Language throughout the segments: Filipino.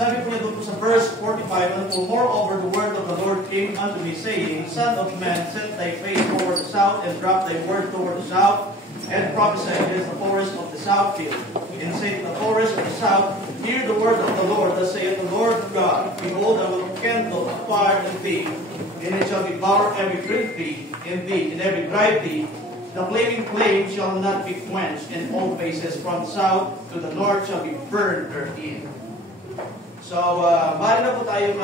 Sabi po niya doon po sa verse 45, ano po, moreover, the word of the Lord came unto me, saying, Son of man, set thy face toward the south, and drop thy word toward the south, and prophesy against the forest of the south field. And say to the forest of the south, Hear the word of the Lord, thus saith the Lord God, Behold, I will kindle a fire in thee, and it shall devour every green tree in thee, and every dry tree. The flaming flame shall not be quenched, and all faces from south to the north shall be burned therein. So, maaari na po tayong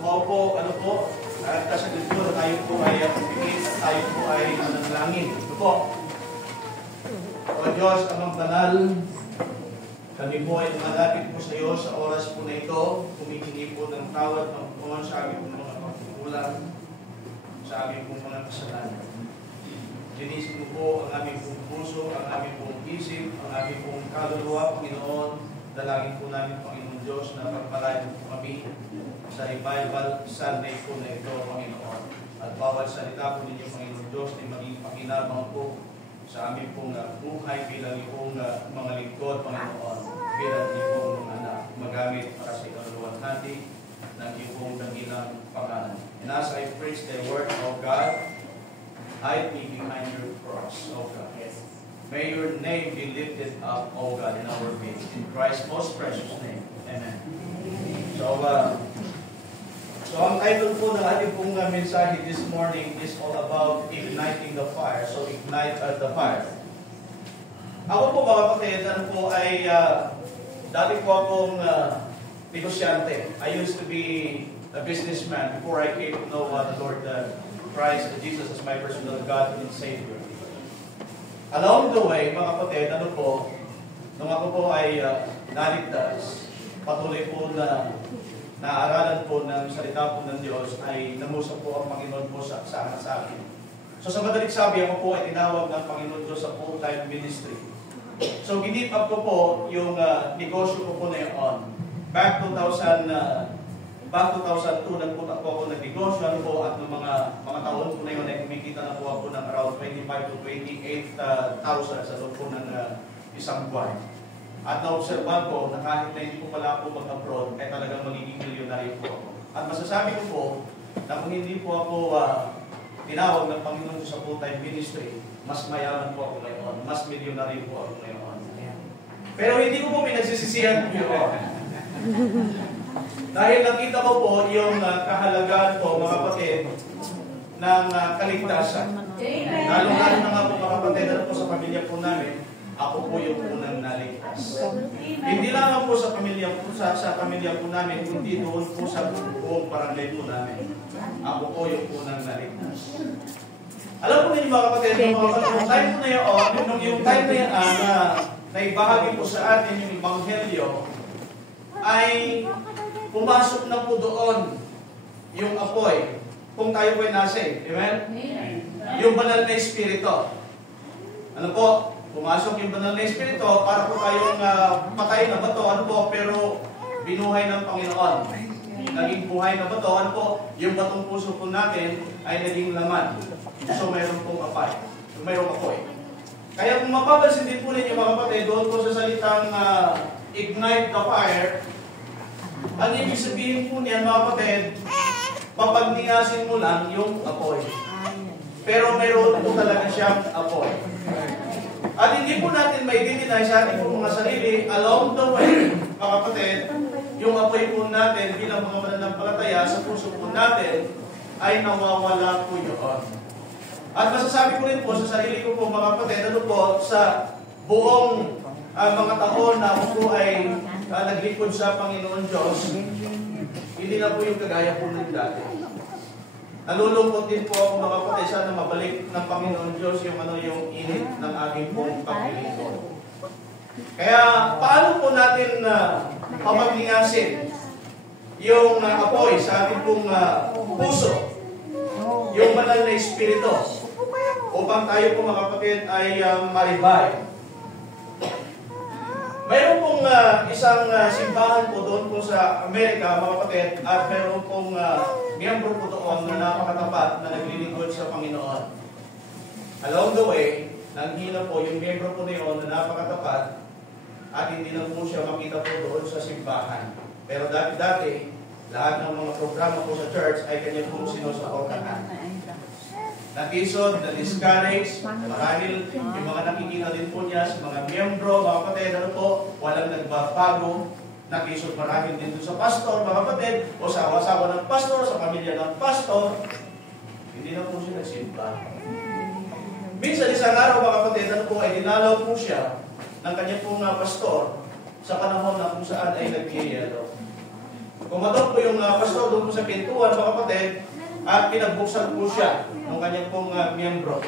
maupo, ano po, at kasagad po na tayo po ay pipigil at tayo po ay nanalangin. Ito po. O Diyos, Amang Banal, kami po ay lumalapit po sa iyo sa oras po na ito. Humihingi po ng tawad ng Panginoon sa aming mga pagkukulang, sa aming po mga kasalanan. Linisin mo po ang aming pong puso, ang aming pong isip, ang aming pong kaluluwa, Panginoon. Dalangin po namin, Panginoon Diyos, na pagpalain po kami sa revival Sunday po na ito, Panginoon. At bawat salita po ninyo, Panginoon Diyos, ay maging pakinabang po sa aming pong buhay bilang iyong mga lingkod, Panginoon, bilang iyong mga anak, magamit para sa ikaluwalhati ng iyong dakilang pangalan. And as I preach the word of God, hide me behind your cross, O God. May your name be lifted up, O God, in our midst. In Christ's most precious name. Amen. So ang title po ng ating pong mensahe this morning is all about igniting the fire. So, ignite the fire. Ako po mga kapatid, ano po ay, dati po akong negosyante. I used to be a businessman before I came to know the Lord Christ, Jesus as my personal God and Savior. Along the way, mga kapatid, ano po, nung ako po ay naligtas, patuloy po na naaralan po ng salita po ng Diyos, ay namusap po ang Panginoon po sa akin. So sa madaling sabi, ako po ay tinawag ng Panginoon Diyos sa full-time ministry. So ginip up ko po yung negosyo ko po na yun. Back 2002, nagpunta po ako ng negosyo, ano po, at ng mga taon po na yun, ay kumikita na po ako ng around 25,000 to 28,000 sa loob po ng isang buwan. At na-observan ko na kahit na hindi po pala ako mag-abroad, ay talagang magiging milyonaryo po ako. At masasabi ko po, na kung hindi po ako tinawag ng Panginoon sa full-time ministry, mas mayaman po ako ngayon, mas milyonaryo po ako ngayon. Pero hindi ko po pinagsisisihan po. Dahil nakita ko po yung kahalagahan po, mga kapatid, ng kaligtasan. Lalo-lalo na nga po, mga kapatid, ano po sa pamilya po namin, ako po yung unang naligtas. Hindi lang po sa pamilya po namin, kundi doon po sa buong barangay po namin. Ako po yung unang naligtas. Alam po ninyo, mga kapatid, yung time po na yung time na yan, na ibahagi po sa atin yung Ebanghelyo, ay pumasok na po doon yung apoy kung tayo po ay nasa. Amen? Yung banal na Espiritu. Ano po? Pumasok yung banal na Espiritu para po tayong patay na bato. Ano po? Pero binuhay ng Panginoon. Naging buhay na bato. Ano po? Yung batong puso po natin ay naging laman. So mayroon pong apoy. Mayroong apoy. Kaya kung mapapansin din po ninyo, mga kapatid, doon po sa salitang ignite the fire, ang ibig sabihin po niyan, mga kapatid, papagniyasin mo lang yung apoy. Pero mayroon po talaga siyang apoy. At hindi po natin may dinay sa ating po mga sarili, along the way, mga kapatid, yung apoy po natin bilang mga mananampalataya sa puso po natin ay nawawala po yun. At masasabi ko rin po sa sarili ko po, mga kapatid, ano po, sa buong mga taon na ako po ay naglingkod sa Panginoon Diyos, hindi na po yung kagaya po ng dati. Nalulungkot din po ako, mga kapatid, sana mabalik ng Panginoon Diyos yung init ng aking pong paglilingkod. Kaya paano po natin papaglingasin yung apoy sa ating pong puso, yung banal na Espiritu, upang tayo po, mga kapatid, ay ma-revive. Mayroon pong isang simbahan po doon po sa Amerika, mga kapatid, at mayroon pong miyembro po doon na napakatapat na naglilingkod sa Panginoon. Along the way, nanghina po yung miyembro po na yun na napakatapat at hindi na po siya makita po doon sa simbahan. Pero dati-dati, lahat ng mga programa po sa church ay kanya pong sinusuportahan. Nakisod, na-discourage, marahil yung mga nakikita din po niya sa mga miyembro, mga kapatid, ano po, walang nagbabago. Nakisod marahil din doon sa pastor, mga kapatid, o sa asawa ng pastor, sa pamilya ng pastor. Hindi na po siya nagsimba. Minsan isang araw, mga kapatid, ano po, ay dinalaw po siya ng kanyang pong pastor sa panahon na kung saan ay nag-iiyelo. Kumadok po yung pastor doon po sa pintuan, mga kapatid, at pinagbuksan po siya ng kanyang pong miyembro.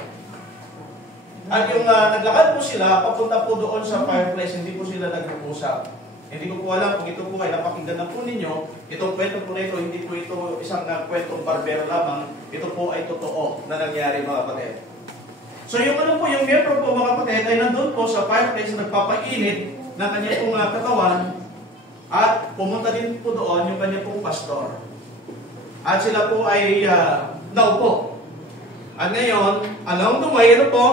At yung naglakad po sila, papunta po doon sa fireplace, hindi po sila nag-uusap. Hindi ko po alam kung ito po ay napakinggan na po ninyo. Itong kwento po na ito, hindi po ito isang kwentong barbero lamang. Ito po ay totoo na nangyari, mga kapatid. So yung ano po, yung miyembro po, mga kapatid, ay nandun po sa fireplace na nagpapainit ng kanyang pong katawan. At pumunta din po doon yung kanyang pong pastor. At sila po ay naupo. At ngayon, along the way, ano po,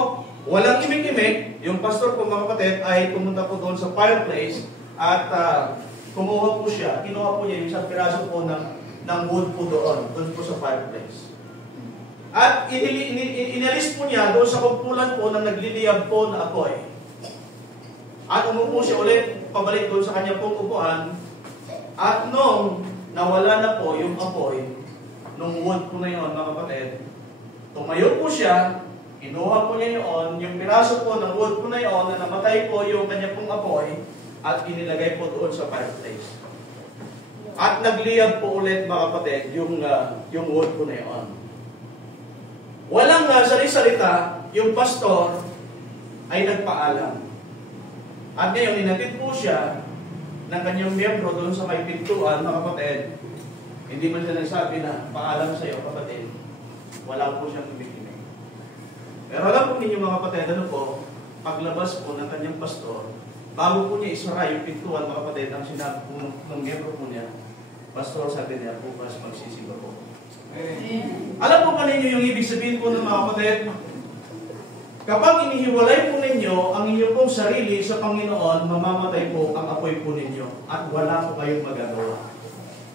walang imik-imik, yung pastor po, mga kapatid, ay pumunta po doon sa fireplace at kumuha po siya, kinuha po niya yung isang piraso po ng wood po doon po sa fireplace. At inalis po niya doon sa kumpulan po na nagliliyab po na apoy. At umupo siya ulit, pabalik doon sa kanyang pong upuan. At nung nawala na po yung apoy, nung wood po na yun, mga kapatid, tumayo po siya, kinuha po niya yun, yung piraso po ng wood po na yun, na namatay po yung kanyang pong apoy, at inilagay po doon sa fireplace. At nagliyab po ulit, mga kapatid, yung wood po na yun. Walang salita, yung pastor ay nagpaalam. At ngayon, inatid po siya ng kanyang miyembro doon sa may pintuan, mga kapatid. Hindi man siya nagsabi na, paalam sa iyo, kapatid. Wala po siyang ibig-ibig. Pero alam po ninyo, mga kapatid, ano po, paglabas po ng kanyang pastor, bago po niya isara yung pintuan, mga kapatid, ang sinabi po ng miyembro po niya, pastor, sabi niya, bukas magsisimba po. Alam po ba ninyo yung ibig sabihin po ng mga kapatid? Kapag inihiwalay po ninyo ang inyong pong sarili sa Panginoon, mamamatay po ang apoy po ninyo at wala po kayong magagawa.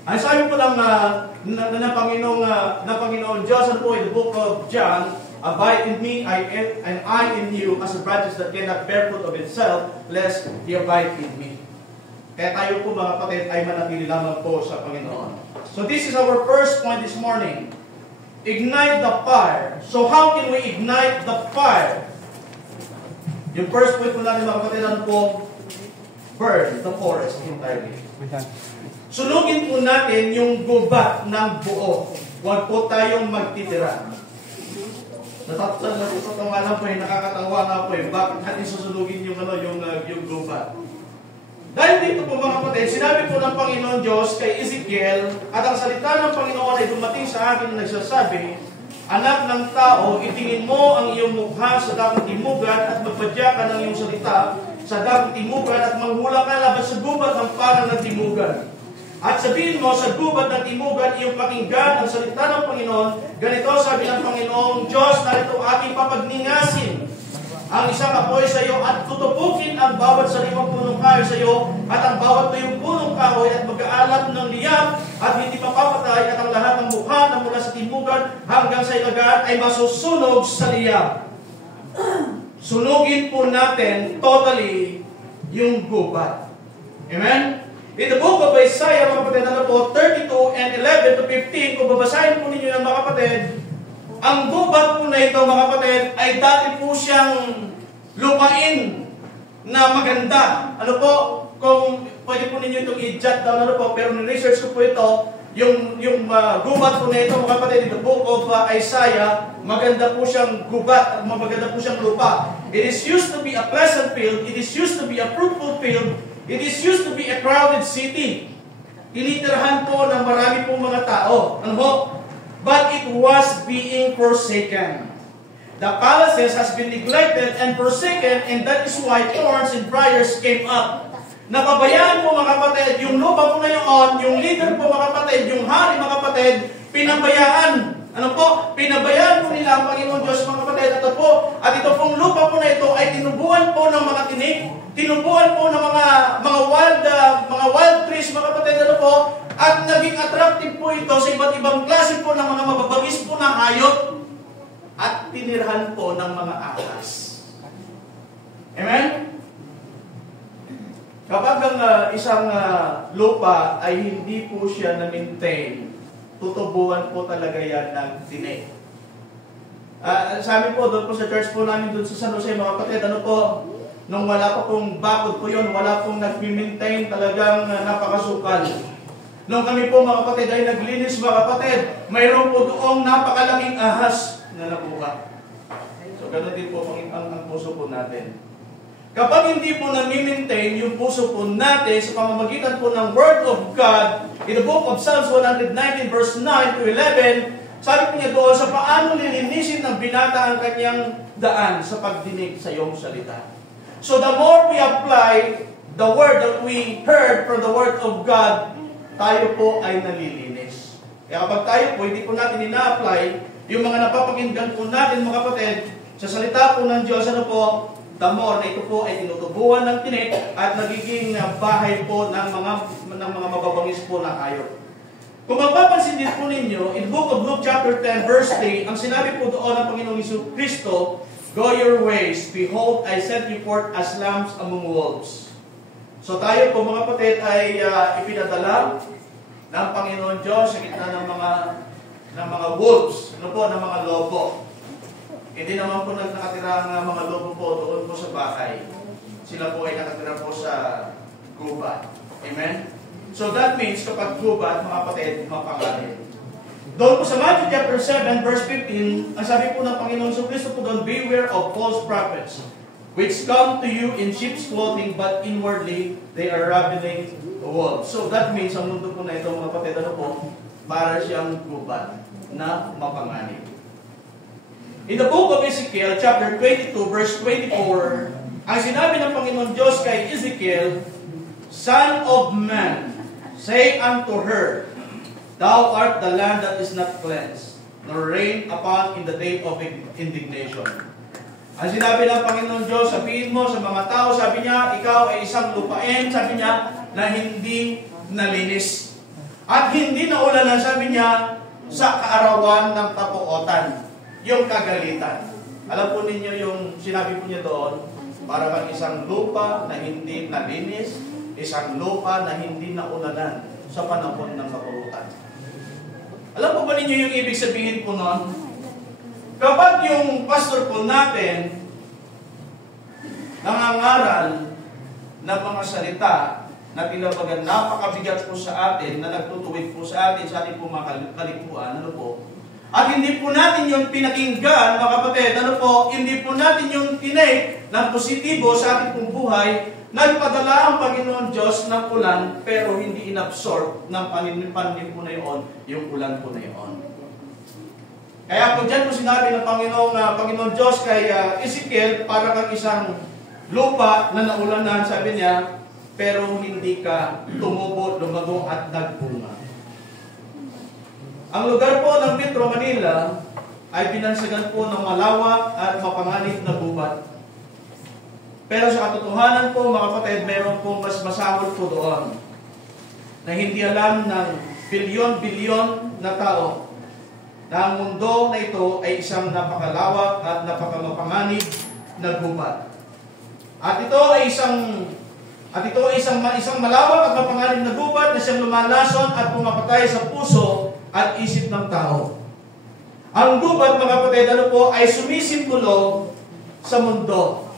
Ang sabi po lang na Panginoon Diyos, ano po in the book of John, abide in me, and I in you, as the branches that cannot bear fruit of itself, lest he abide in me. Kaya tayo po, mga kapatid, ay manatili lamang po sa Panginoon. So this is our first point this morning. Ignite the fire. So how can we ignite the fire? Yung first point po natin, mga kapatid, ano po? Burn the forest entirely. Sunugin po natin yung gubat ng buo. Huwag po tayong magtitira. Natatawa lang po, nakakatawa nga po, bakit natin susunugin yung gubat? Dahil dito po, mga kapatid, sinabi po ng Panginoon Diyos kay Ezekiel, at ang salita ng Panginoon ay dumating sa akin na nagsasabi, anak ng tao, itingin mo ang iyong mukha sa dakong timugan at magpadya ka ng iyong salita sa dakong timugan at manghula ka laban sa gubat ng parang ng timugan. At sabihin mo sa gubat ng timugan, iyong pakinggan ang salita ng Panginoon. Ganito sabi ng Panginoong Diyos, narito aking papagningasin ang isang apoy sa iyo at tutupukin ang bawat sariwang punong kahoy sa iyo at ang bawat tuyong punong kahoy at mag-aalat ng liyab at hindi mapapatay at ang lahat ng mukha na mula sa timugan hanggang sa ilagaan ay masusunog sa liyab. Sunugin po natin totally yung gubat. Amen? In the book of Isaiah, mga kapatid, ano po, 32 and 11 to 15, kung babasahin po ninyo ng mga kapatid, ang gubat po na ito, mga kapatid, ay dati po siyang lupain na maganda. Ano po, kung pwede po ninyo itong i-jot down, ano po, pero ni-research ko po ito, yung gubat po na ito, mga kapatid, in the book of Isaiah, maganda po siyang gubat, at maganda po siyang lupa. It is used to be a pleasant field, it is used to be a fruitful field, it is used to be a crowded city. Tinitirahan po ng marami pong mga tao. Ano po? But it was being forsaken. The palaces has been neglected and forsaken, and that is why thorns and briars came up. Napabayaan po, mga kapatid, yung lupa po na yun, yung leader po, mga kapatid, yung hari, mga kapatid, pinabayaan. Ano po? Pinabayaan po nila ang Panginoon Diyos, mga kapatid. Ito po. At ito pong lupa po na ito ay tinubuan po ng mga tinik, tinubuan po ng mga wild trees, mga kapatid. Ano po? At naging attractive po ito sa iba't ibang klase po ng mga mababagis po na hayop at tinirahan po ng mga ahas. Amen? Kapag ang isang lupa ay hindi po siya na-maintain, tutubuan po talaga yan ng tinik. Sabi po, doon po sa church po namin doon sa San Jose, mga kapatid, ano po, nung wala pa pong bakod po yun, wala pong nag-maintain, talagang napakasukal. Nung kami po, mga kapatid, ay naglinis, mga kapatid, mayroon po doong napakalaking ahas na nabuha. So, ganoon din po ang puso po natin. Kapag hindi po na-maintain yung puso po natin sa pamamagitan po ng Word of God, in the book of Psalms 119 verse 9 to 11, sabi po niya doon sa paano lilinisin ng binata ang kanyang daan sa pagdinig sa iyong salita. So the more we apply the Word that we heard from the Word of God, tayo po ay nalilinis. Kaya kapag tayo po, hindi po natin ina-apply yung mga napapakinggan po natin, mga kapatid, sa salita po ng Diyos, ano po, the more na ito po ay tinutubuan ng tinik at nagiging bahay po ng mga mababangis po na hayop. Kung mapapansin din po ninyo, in the book of Luke chapter 10 verse 3, ang sinabi po doon ng Panginoong Kristo, "Go your ways, behold, I send you forth as lambs among wolves." So tayo po, mga kapatid, ay ipinadala ng Panginoon Diyos sa gitna ng mga wolves, ano po, ng mga lobo. Hindi naman po nakatira ang mga lobo po doon po sa bahay. Sila po ay nakatira po sa gubat. Amen? So that means kapag gubat, mga kapatid, mapanganin. Doon po sa Matthew chapter 7 verse 15, ang sabi po ng Panginoon Kristo po doon, "Beware of false prophets, which come to you in sheep's clothing, but inwardly they are ravening wolves." So that means, ang mundo po na ito, mga kapatid, ano po, para siyang gubat na mapanganib. In the book of Ezekiel, chapter 22, verse 24, ang sinabi ng Panginoon Diyos kay Ezekiel, "Son of man, say unto her, Thou art the land that is not cleansed, nor rain upon in the day of indignation." Ang sinabi ng Panginoon Diyos, sabihin mo sa mga tao, sabi niya, ikaw ay isang lupain, sabi niya, na hindi nalinis. At hindi naulanan, sabi niya, sa kaarawan ng kapuotan, yung kagalitan. Alam po ninyo yung sinabi po niya doon, para kang isang lupa na hindi nalinis, isang lupa na hindi naulanan sa panahon ng kapuotan. Alam po ba ninyo yung ibig sabihin po noon? Kapag yung pastor po natin nangangaral ng mga salita na tinabagan napakabigat po sa atin, na nagtutuwid po sa atin, sa ating po mga kalikuan, ano po? At hindi po natin yung pinakinggan, mga kapatid, ano po, hindi po natin yung tinake ng positibo sa ating pong buhay, nagpadala ang Panginoon Diyos ng ulan, pero hindi inabsorb ng panin po na yun, yung ulan po na yun. Kaya po dyan po sinabi ng Panginoon Diyos kay Ezekiel, para kang isang lupa na naulanan, sabi niya, pero hindi ka tumubo, lumago at nagbunga. Ang lugar po ng Metro Manila ay binansagan po ng malawak at mapanganib na gubat. Pero sa katotohanan po, mga kapatid, meron po mas masahol po doon na hindi alam ng bilyon-bilyon na tao na ang mundo na ito ay isang napakalawak at napakamapanganib na gubat. At ito ay isang malawak at mapanganib na gubat na siyang lumalason at pumapatay sa puso at isip ng tao. Ang gubat, mga kapatid, ano po, ay sumisimbolo sa mundo.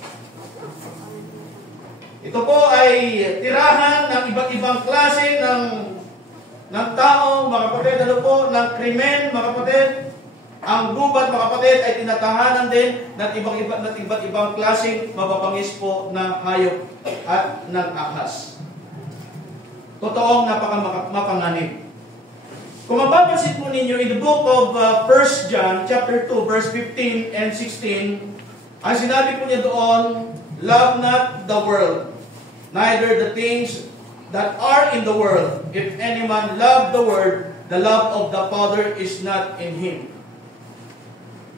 Ito po ay tirahan ng iba't ibang klase ng tao, mga kapatid, ano po, ng krimen, mga kapatid. Ang gubat, mga kapatid, ay tinatahanan din ng iba't ibang klaseng mababangis po na hayop at ng ahas. Totoong napakamapanganib. Kung mapapansin po ninyo, in the book of 1 John, chapter 2, verse 15 and 16, ang sinabi po niya doon, "Love not the world, neither the things that are in the world. If any man love the world, the love of the Father is not in him.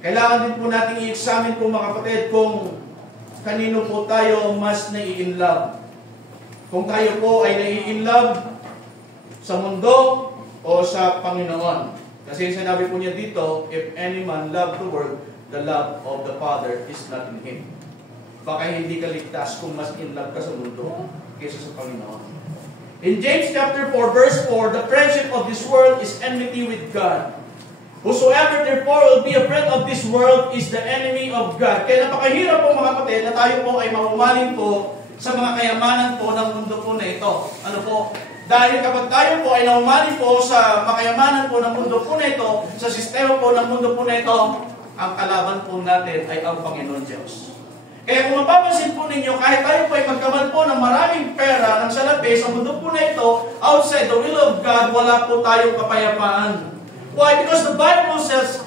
Kailangan din po natin i-examine po mga kapatid kung kanino po tayo mas nai-inlove. Kung tayo po ay nai-inlove sa mundo o sa Panginoon. Kasi sinabi po niya dito, if any man love the world, the love of the Father is not in him. Baka hindi ka ligtas kung mas in love ka sa mundo kaysa sa Panginoon. In James chapter 4, verse 4, the friendship of this world is enmity with God. Whosoever therefore will be a friend of this world is the enemy of God. Kaya napakahirap po mga kapatid na tayo po ay maumaling po sa mga kayamanan po ng mundo po na ito. Ano po? Dahil kapag tayo po ay naumaling po sa makayamanan po ng mundo po na ito, sa sistema po ng mundo po na ito, ang kalaban po natin ay ang Panginoon Diyos. Kaya kung mapapansin po ninyo, kahit tayo po ay magkaman po ng maraming pera ng salapi sa mundo po na ito, outside the will of God, wala po tayong kapayapaan. Why? Because the Bible says,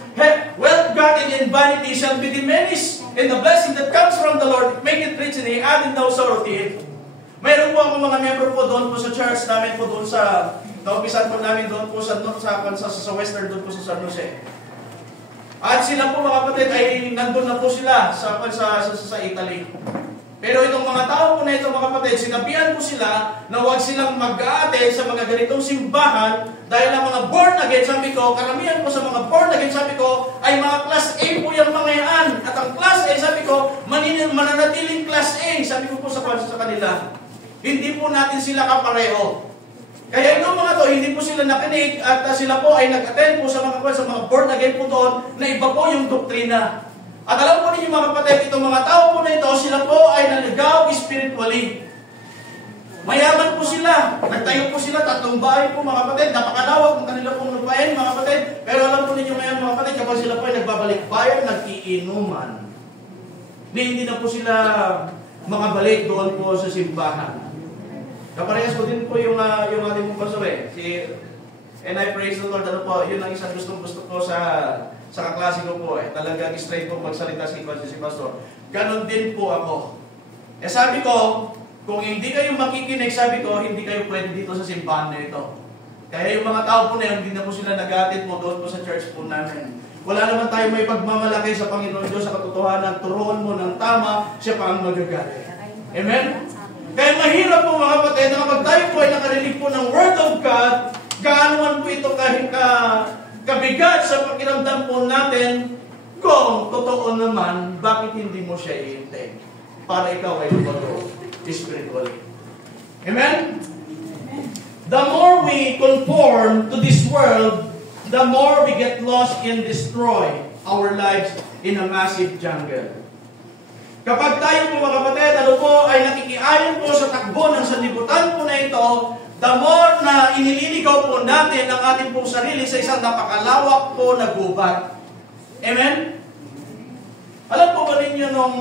wealth, God, and vanity shall be diminished, and the blessing that comes from the Lord, make it rich, and he added no sorrow to it. Mayroon po akong mga member po doon po sa church namin po doon sa, naupisan po namin doon po sa Western, doon po sa San Jose. At sila po mga kapatid ay nandun na po sila sa Italy. Pero itong mga tao po na ito mga kapatid, sinabihan po sila na huwag silang mag-a-attend sa mga ganitong simbahan dahil ang mga born again, sabi ko, karamihan po sa mga born again, sabi ko, ay mga class A po yung mga yan. At ang class A, sabi ko, mananatiling class A, sabi ko po sa kanila. Hindi po natin sila kapareho. Kaya itong mga to, hindi po sila nakinig at sila po ay nag-attend po sa mga born again po doon na iba po yung doktrina. At alam po ninyo mga kapatid, itong mga tao po na ito, sila po ay naligaw spiritually. Mayaman po sila. Nagtayo po sila, 3 bahay po mga kapatid. Napakalawak ang kanila pong lupain mga kapatid. Pero alam po ninyo ngayon mga kapatid, kapag sila po ay nagbabalik bayan, nag-iinuman. Hindi na po sila makabalik doon po sa simbahan. Kaparehas ko din po yung ating pong pastor and I praise the Lord, ano po, yun ang isang gusto ko sa kaklase ko po talagang straight po magsalita si pastor. Ganon din po ako. Sabi ko, kung hindi kayo makikinig, sabi ko, hindi kayo pwede dito sa simbahan na ito. Kaya yung mga tao po na yun, hindi na po sila nag-atid mo doon po sa church po namin. Wala naman tayo may pagmamalaki sa Panginoon Diyos sa katotohanan, turuan mo ng tama, siya pa ang magagaling. Amen? Kaya mahirap po mga kapatid na kapag tayo po ay nakarinig po ng Word of God, gaano po ito kabigat sa pakiramdam po natin, kung totoo naman, bakit hindi mo siya i-intake? Para ikaw ay lumago spiritually. Amen? The more we conform to this world, the more we get lost and destroy our lives in a massive jungle. Kapag tayo po mga kapatid, ay nakikiayon po sa takbo ng sanlibutan po na ito, the more na inililigaw po natin ang ating pong sarili sa isang napakalawak po na gubat. Amen? Alam po ba ninyo nung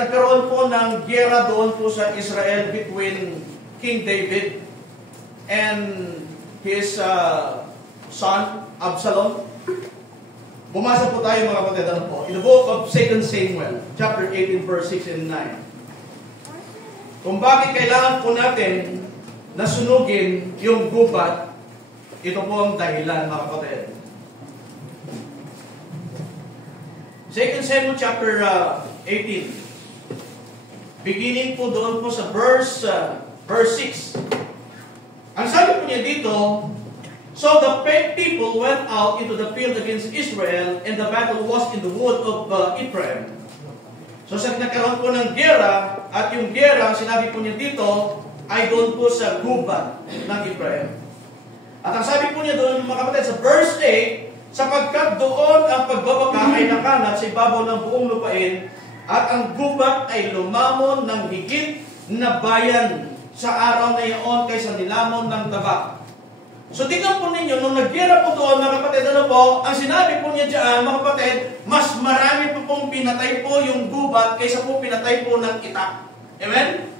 nagkaroon po ng giyera doon po sa Israel between King David and his son, Absalom? Bumasa po tayo mga kapatid, in the book of 2 Samuel, chapter 18, verse 6 and 9. Kung bakit kailangan po natin na sunugin yung gubat, ito po ang dahilan mga kapatid. 2 Samuel chapter 18. Beginning po doon po sa verse 6. Ang sabi po niya dito, so the people went out into the field against Israel, and the battle was in the wood of Ephraim. So sa nagkaroon po ng gera, at yung gera, sinabi po niya dito, ay doon po sa gubat ng Ephraim. At ang sabi po niya doon, mga kapatid, sa verse 8, sapagkat doon ang pagbabaka ay nakanat sa ibabaw ng buong lupain, at ang gubat ay lumamon ng higit na bayan sa araw na iyon kaysa nilamon ng taba. So tingnan po ninyo, nung naggera po doon, mga kapatid, ang sinabi po niya dyan, mga kapatid, mas marami po pong pinatay po yung gubat kaysa po pinatay po ng itak. Amen?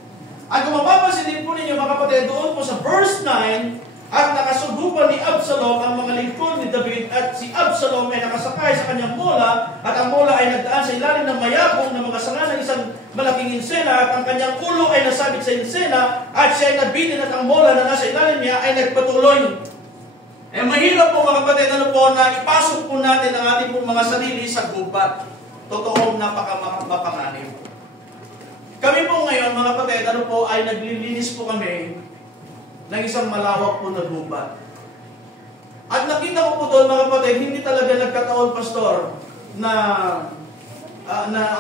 At kung mapapansin din po ninyo, mga kapatid, doon po sa verse 9, at nakasugupan ni Absalom ang mga lingkod ni David, at si Absalom ay nakasakay sa kanyang mula, at ang mula ay nagdaan sa ilalim ng mayabong ng mga sanga ng isang malaking insena, at ang kanyang ulo ay nasabit sa insena, at siya ay nabitin, at ang mula na nasa ilalim niya ay nagpatuloy. Mahirap po mga kapatid, na ipasok po natin ang ating po mga sarili sa gubat. Totoong napakamapanganib. Kami po ngayon, mga kapatid, ay naglilinis po kami ng isang malawak po na gubat. At nakita ko po doon, mga kapatid, hindi talaga nagkataon, Pastor, na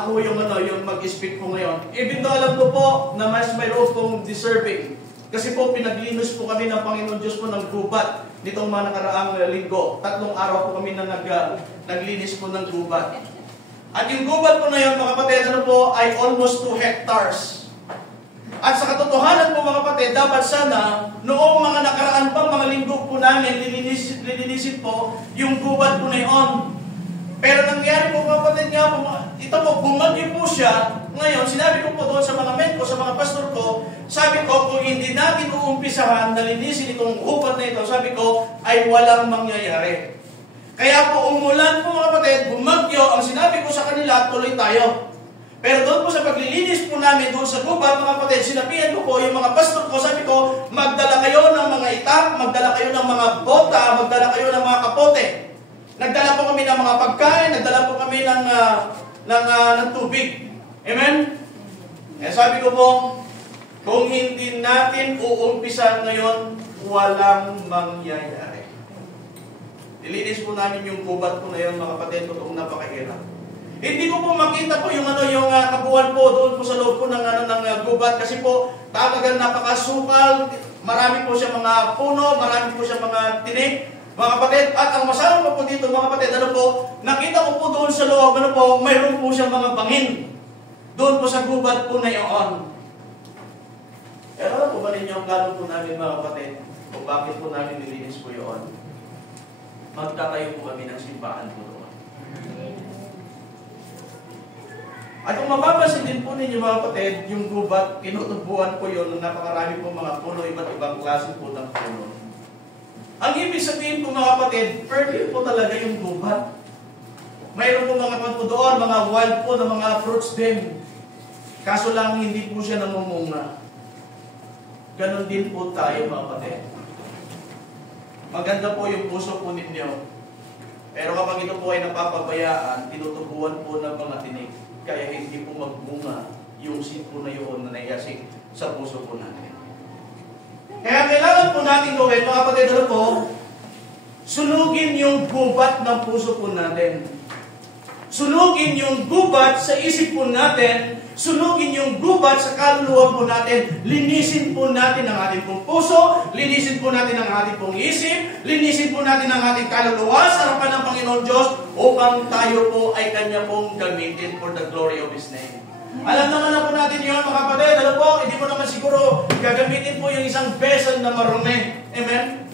ako yung mag-speak po ngayon. Even though alam ko po na mas mayroon pong deserving. Kasi po pinaglinis po kami ng Panginoon Diyos po ng gubat nitong mga nakaraang linggo. 3 araw po kami na naglinis po ng gubat. At yung gubat po na yun, mga kapatid, ay almost 2 hectares. At sa katotohanan po, mga kapatid, dapat sana noong mga nakaraan pang mga linggo po namin, lilinisin po yung gubat po na yun. Pero nangyari po, mga kapatid, nga po, ito po, bumagyo po siya. Ngayon, sinabi ko po doon sa mga men ko, sa mga pastor ko, sabi ko, kung hindi natin uumpisahan na linisin itong gubat na ito, sabi ko, ay walang mangyayari. Kaya po, umulan po, mga kapatid, bumagyo, ang sinabi ko sa kanila, tuloy tayo. Pero doon po sa paglilinis po namin doon sa gubat, mga kapatid, sinabihan ko po yung mga pastor ko, sabi ko, magdala kayo ng mga itak, magdala kayo ng mga bota, magdala kayo ng mga kapote. Nagdala po kami ng mga pagkain, nagdala po kami ng tubig. Amen? Sabi ko po, kung hindi natin uumpisan ngayon, walang mangyayari. Nilinis po namin yung gubat po na yun, mga kapatid, totoong napakahirap. Hindi ko po makita po yung kabuuan po doon po sa loob po ng gubat kasi po talagang napakasukal, marami po siya mga puno, marami po siya mga tinik. Mga kapatid, at ang masama po dito, mga kapatid, nakita ko po doon sa loob, mayroon po siyang mga bangin. Doon po sa gubat po na yun. Pero alam po ba ninyo ang gano'n po namin, mga kapatid, kung bakit po namin nilinis po yun? Magtatayo po kami ng simbahan po doon. At kung mapapansin din po ninyo, mga kapatid, yung gubat, kinutubuan po yun ng napakarami po mga puno, iba't ibang klase po ng puno. Ang ibig sabihin po, mga kapatid, fertile po talaga yung gubat. Mayroon po mga po doon, mga wild po na mga fruits din. Kaso lang hindi po siya namumunga. Ganon din po tayo, mga kapatid. Maganda po yung puso po ninyo. Pero kapag ito po ay napapabayaan, tinutubuan po ng mga tinik. Kaya hindi po magbunga yung seed po na yun na naiasik sa puso po natin. Kaya kailangan po natin gawin, mga kapatid, sunugin yung gubat ng puso po natin. Sunugin yung gubat sa isip po natin. Sunugin yung gubat sa kaluluwa po natin. Linisin po natin ang ating pong puso. Linisin po natin ang ating pong isip. Linisin po natin ang ating kaluluwa sa harapan ng Panginoon Diyos upang tayo po ay Kanya pong gamitin for the glory of His name. Alam naman na po natin yun, mga kapatid. Hindi mo naman siguro gagamitin po yung isang vessel na marumi. Amen?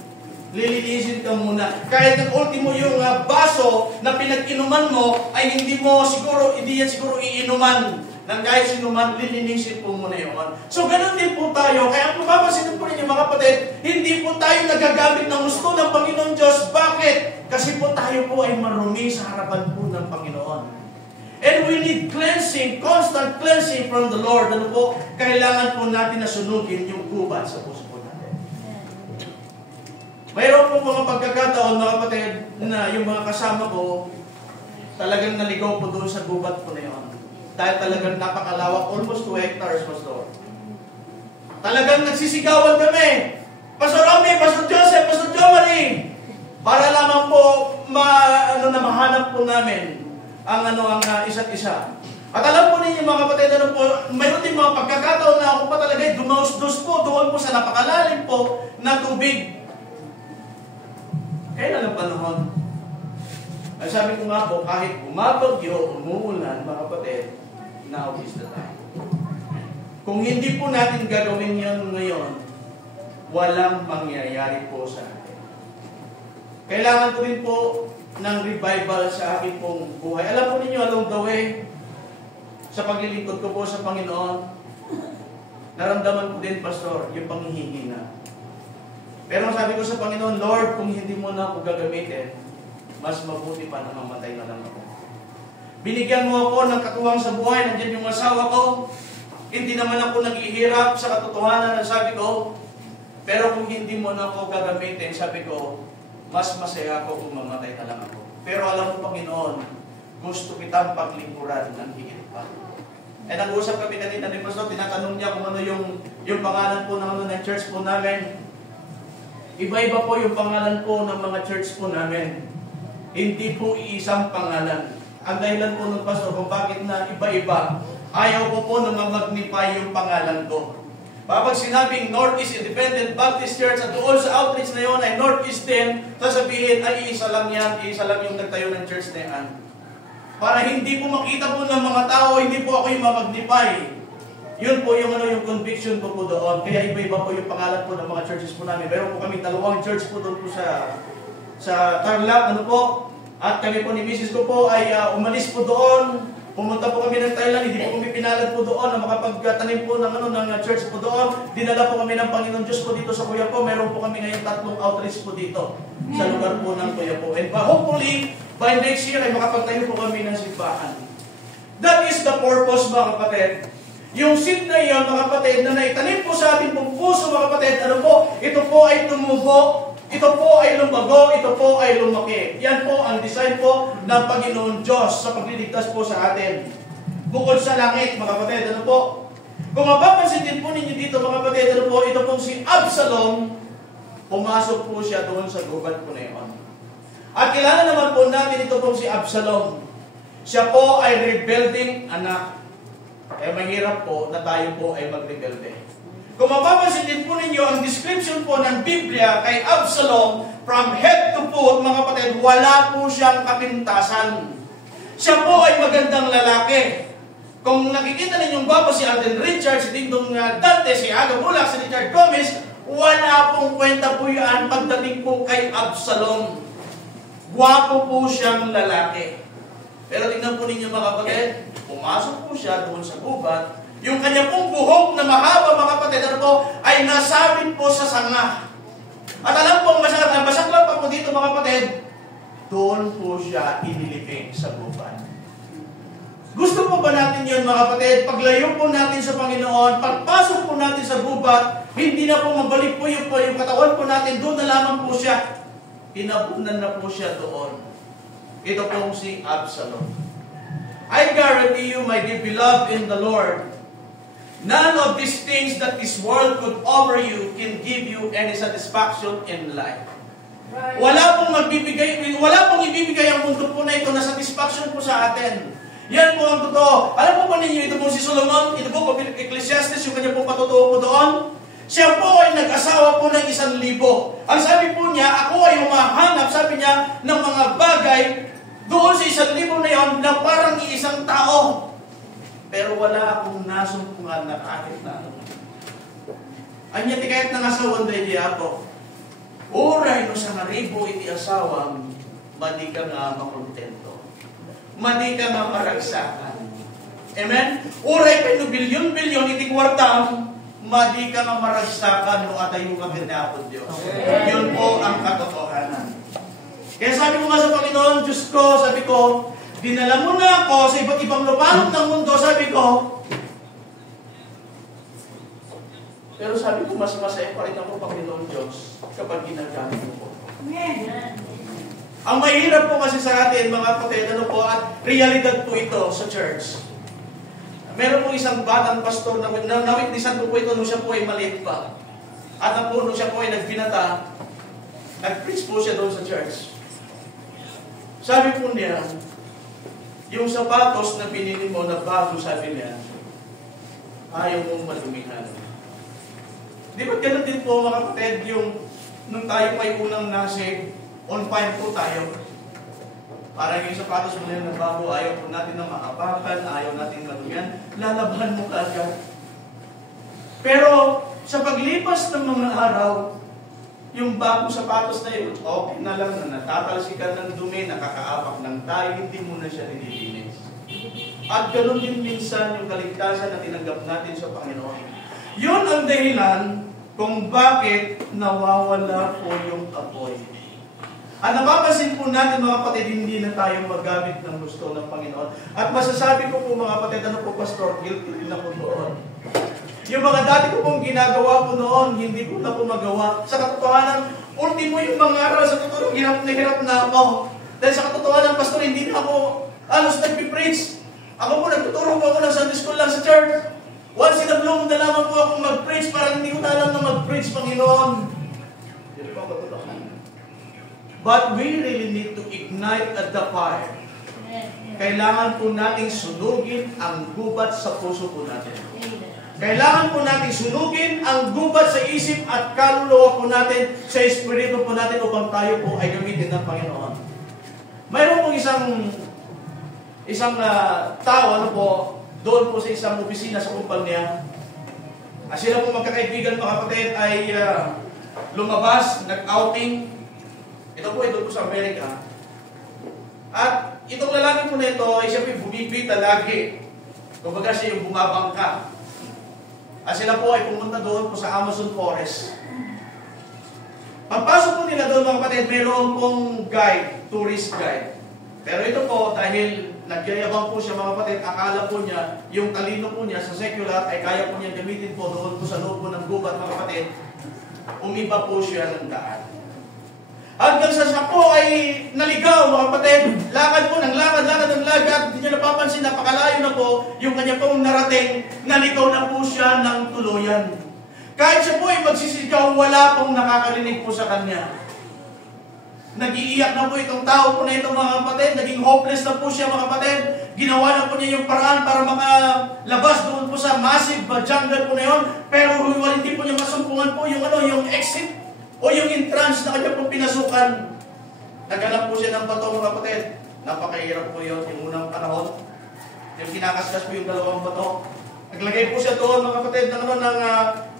Lilinisin ka muna. Kahit ang ultimo yung baso na pinag-inuman mo, ay hindi yan siguro iinuman ng kahit sinuman, lilinisin po muna yun. So, ganun din po tayo. Kaya kung mapapasin po ninyo, mga kapatid, hindi po tayo nagagamit ng gusto ng Panginoon Diyos. Bakit? Kasi po tayo po ay marumi sa harapan po ng Panginoon. And we need cleansing, constant cleansing from the Lord. Kailangan po natin na sunugin yung gubat sa puso po natin. Mayroon po mga pagkakataon, mga kapatid, na yung mga kasama ko, talagang naligaw po doon sa gubat po na yun. Dahil talagang napakalawak, almost 2 hectares, Pastor. Talagang nagsisigawan kami. Pastor Romy, Pastor Joseph, Pastor Jomari, para lamang po mahanap po namin ang isa't isa. At alam po ninyo, mga kapatid, mayroon din mga pagkakataon na ako pa talaga dumaus-dus po doon po sa napakalalim po na tubig. Kailan ang panahon? Ay sabi ko nga po, kahit bumabagyo, umuulan, mga kapatid, now is the time. Kung hindi po natin gagawin yan ngayon, walang mangyayari po sa atin. Kailangan ko rin po ng revival sa aking pong buhay. Alam po ninyo, along the way, sa paglilingkod ko po sa Panginoon, naramdaman ko din, Pastor, yung panghihina. Pero sabi ko sa Panginoon, Lord, kung hindi mo na ako gagamitin, mas mabuti pa na mamatay na lang ako. Binigyan mo ako ng katuwang sa buhay, nandiyan yung asawa ko, hindi naman ako naghihirap sa katotohanan na sabi ko, pero kung hindi mo na ako gagamitin, sabi ko, mas masaya ako kung mamatay na lang ako. Pero alam mo, Panginoon, gusto kitang paglingkuran ng higit pa. Eh, nag-uusap kami kanina ni Pastor, tinatanong niya kung ano yung pangalan po ng church po namin. Iba-iba po yung pangalan po ng mga church po namin. Hindi po isang pangalan. Ang dahilan po ng Pastor kung bakit na iba-iba, ayaw ko po na mag-magnify yung pangalan ko. Kapag sinabing Northeast Independent Baptist Church at doon sa outreach na yun ay Northeast din, sasabihin ay isa lang yan, isa lang yung nagtayo ng church na yan. Para hindi po makita po ng mga tao, hindi po ako yung mamagnify. Yun po yung conviction ko po doon. Kaya iba-iba po yung pangalan po ng mga churches po namin. Meron po kami 2 church po doon po sa Tarlac, at kami po ni Mrs. ko po ay umalis po doon. Pumunta po kami ng Thailand, hindi po kami pinalad po doon na makapagtanim po ng church po doon. Dinala po kami ng Panginoon Diyos po dito sa Kuya po. Meron po kami ngayon 3 outreach po dito sa lugar po ng Kuya po. And hopefully, by next year ay makapagtayo po kami ng simbahan. That is the purpose, mga kapatid. Yung seed na iyon, mga kapatid, na naitanim po sa ating pong puso, mga kapatid, ito po ay tumubo. Ito po ay lumago, ito po ay lumaki. Yan po ang design po ng Panginoon Diyos sa pagliligtas po sa atin. Bukod sa langit, mga kapatid, kung mapapansin din po ninyo dito, mga kapatid, ito pong si Absalom, pumasok po siya doon sa gubat po na yun. At kilala naman po natin ito pong si Absalom. Siya po ay rebelding anak. Mahirap po na tayo po ay mag-rebelde. Kung mapapansin din po ninyo, ang description po ng Biblia kay Absalom, from head to foot, mga kapatid, wala po siyang kapintasan. Siya po ay magandang lalaki. Kung nakikita ninyong gwapo si Alden Richards, si Dingdong Dante, si Aga Bulak, si Richard Gomez, wala pong kwenta po yan pagdating po kay Absalom. Gwapo po siyang lalaki. Pero tingnan po ninyo, mga kapatid, pumasok po siya doon sa gubat. Yung kanya pong buhok na mahaba, mga kapatid, ay nasabit po sa sanga. At alam po, masaklap pa po dito, mga kapatid, doon po siya inilibing sa gubat. Gusto po ba natin yun, mga kapatid? Paglayo po natin sa Panginoon, pagpasok po natin sa gubat, hindi na po mabalik po yung katawan po natin, doon na lamang po siya. Pinapunan na po siya doon. Ito pong si Absalom. I guarantee you, my dear beloved in the Lord, none of these things that this world could offer you can give you any satisfaction in life. Right. Wala pong ibibigay ang mundo po na ito na satisfaction po sa atin. Yan po ang totoo. Alam po ba ninyo, ito po si Solomon, ito po Ecclesiastes, yung kanya po patotoo po doon. Siya po ay nag-asawa po ng 1,000. Ang sabi po niya, ako ay humahanap, sabi niya, ng mga bagay doon sa 1,000 na yon na parang isang tao. Pero wala akong nasumpungan na kahit na ano. Anya ti kahit nang asawan da iti ako. Oray no sa ngaribo iti asawam, madi ka nga makontento. Madi ka nga maragsakan. Amen? Oray pa no bilyon-bilyon iti kwartam, madi ka nga maragsakan no atayo ka binapod Diyos. Yun po ang katotohanan. Kaya sabi ko nga sa Panginoon, Diyos ko, sabi ko, dinala mo na ako sa iba't ibang lupanog ng mundo, sabi ko. Pero sabi ko, mas masaya pa rin ako, Panginoon Diyos, kapag ginagamit mo po. Ang mahirap po kasi sa atin, mga kapatid, at realidad po ito sa church. Meron po isang batang pastor na nawitnisan ko po ito nung siya po ay maliit pa. At nung siya po ay nagbinata, nag-preach po siya doon sa church. Sabi po niya, yung sapatos na binili mo na bago, sabi niya, ayaw mong madumihan. Di ba ganun din po, mga kapatid, yung nung tayo pa yung unang nasig, on fire po tayo. Parang yung sapatos mo na yun na bago, ayaw po natin na maapakan, ayaw natin madumihan, lalabahan mo kaagad. Pero sa paglipas ng mga araw, yung bagong sapatos na yun, okay na lang na natatalsikan ng dumi, nakakaapak ng tayo, hindi mo na siya nililinis. At ganoon din minsan yung kaligtasan na tinanggap natin sa Panginoon. Yun ang dahilan kung bakit nawawala po yung apoy. At napapansin po natin, mga kapatid, hindi na tayo magamit ng gusto ng Panginoon. At masasabi ko po, mga kapatid, Pastor, guilty din ako doon. Yung mga dati ko pong ginagawa po noon, hindi ko na po magawa. Sa katotohanan, Ultimo yung mga araw sa totoo, hirap na ako. Dahil sa katotohanan, pastor, hindi na ako halos nagpipreach. Ako po, nagtuturo po ako ng Sunday school lang sa church. Once in a blue moon na lamang po akong mag-preach, parang hindi ko na alam na mag-preach, Panginoon. Hindi po ako totoo. But we really need to ignite at the fire. Kailangan po nating sunugin ang gubat sa puso po natin. Kailangan po natin sunugin ang gubat sa isip at kaluluwa po natin, sa espiritu po natin upang tayo po ay gamitin ng Panginoon. Mayroon pong isang tao, doon po sa isang opisina sa kumpanya. Sila po magkakaibigan, mga kapatid, ay lumabas, nag-outing. Ito po, doon po sa Amerika. At itong lalaki po na ito, ay siya po bumibita lagi. Kumbaga siya yung bumabangka. At sila po ay pumunta doon po sa Amazon Forest. Pagpasok po nila doon, mga kapatid, mayroon pong guide, tourist guide. Pero ito po, dahil nagyayabang po siya, mga kapatid, akala po niya, yung talino po niya sa secular ay kaya po niya gamitin po doon po sa loob po ng gubat, mga kapatid. Umiba po siya ng daan. Hanggang sa siya po ay naligaw, mga kapatid. Lakad po ng lakad. Hindi niya napapansin, napakalayo na po yung kanya pong narating. Naligaw na po siya ng tuluyan. Kahit siya po ay magsisigaw, wala pong nakakarinig po sa kanya. Nag-iiyak na po itong tao po na ito, mga kapatid. Naging hopeless na po siya, mga kapatid. Ginawa na po niya yung paraan para makalabas doon po sa massive jungle po na yun. Pero hindi po niya masumpungan po yung exit o yung entrance na kanya pong pinasukan. Naghanap po siya ng bato, mga kapatid. Napakahirap po yun, yung unang panahon. Yung kinakaskas po yung dalawang bato. Naglagay po siya doon, mga kapatid, ng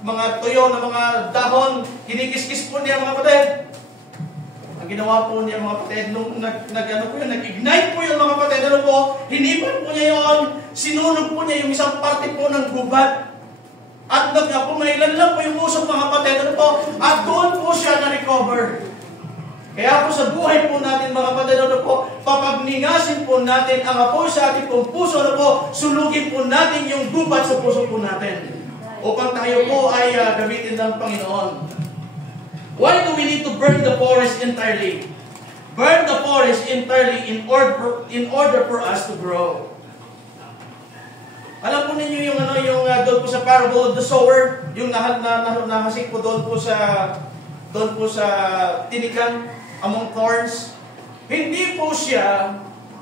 mga tuyo, ng mga dahon. Kinikis-kis po niya, mga kapatid. Ang ginawa po niya, mga kapatid, nung nag-ignite po yun, mga kapatid, hinipan po niya yun, sinunog po niya yung isang parte po ng gubat. At pumailan lang po yung usok, mga kapatid, at doon po siya na-recover. Kaya po sa buhay po natin, mga kapatid, papagningasin po natin ang apoy sa ating pong puso, sulugin po natin yung gubat sa puso po natin. Upang tayo po ay gamitin ng Panginoon. Why do we need to burn the forest entirely? Burn the forest entirely in order for us to grow. Alam po ninyo yung doon po sa parable of the sower, yung nahasik po doon po sa tinigan among thorns. Hindi po siya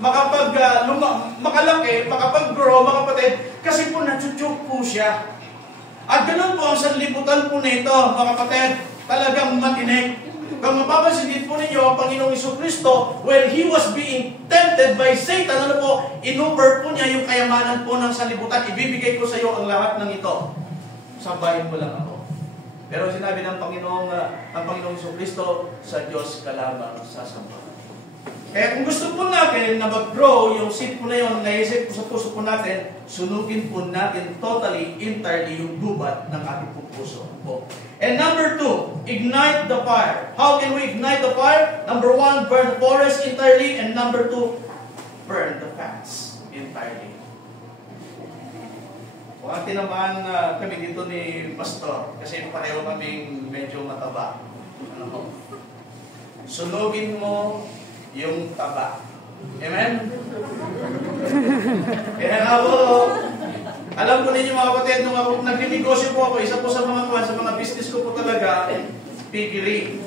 makalaki, makapag-grow, mga kapatid, kasi po natsutsuk po siya. At ganun po ang sanlibutan po nito, mga kapatid, talagang matinig. Kung mapapansin po ninyo, ang Panginoong Jesucristo, when He was being tempted by Satan, inoffer po niya yung kayamanan po ng sanlibutan. Ibibigay ko sa iyo ang lahat ng ito. Sambahin mo lang ako. Pero sinabi ng Panginoong Jesucristo, sa Diyos ka lamang sasambahin. Kaya kung gusto po natin na mag-grow, yung seed po na yun, naisip po sa puso po natin, sunugin po natin totally, entirely yung gubat ng ating puso po. And number 2, ignite the fire. How can we ignite the fire? Number 1, burn the forest entirely. And number 2, burn the fats entirely. Kung tinamaan kami dito ni Pastor, kasi pareho kaming medyo mataba. Sunugin mo yung taba. Amen? Kaya nga po, alam ko ninyo, mga kapatid, nung ako nagninegosyo po ako, isa po sa mga business ko po talaga, piggery.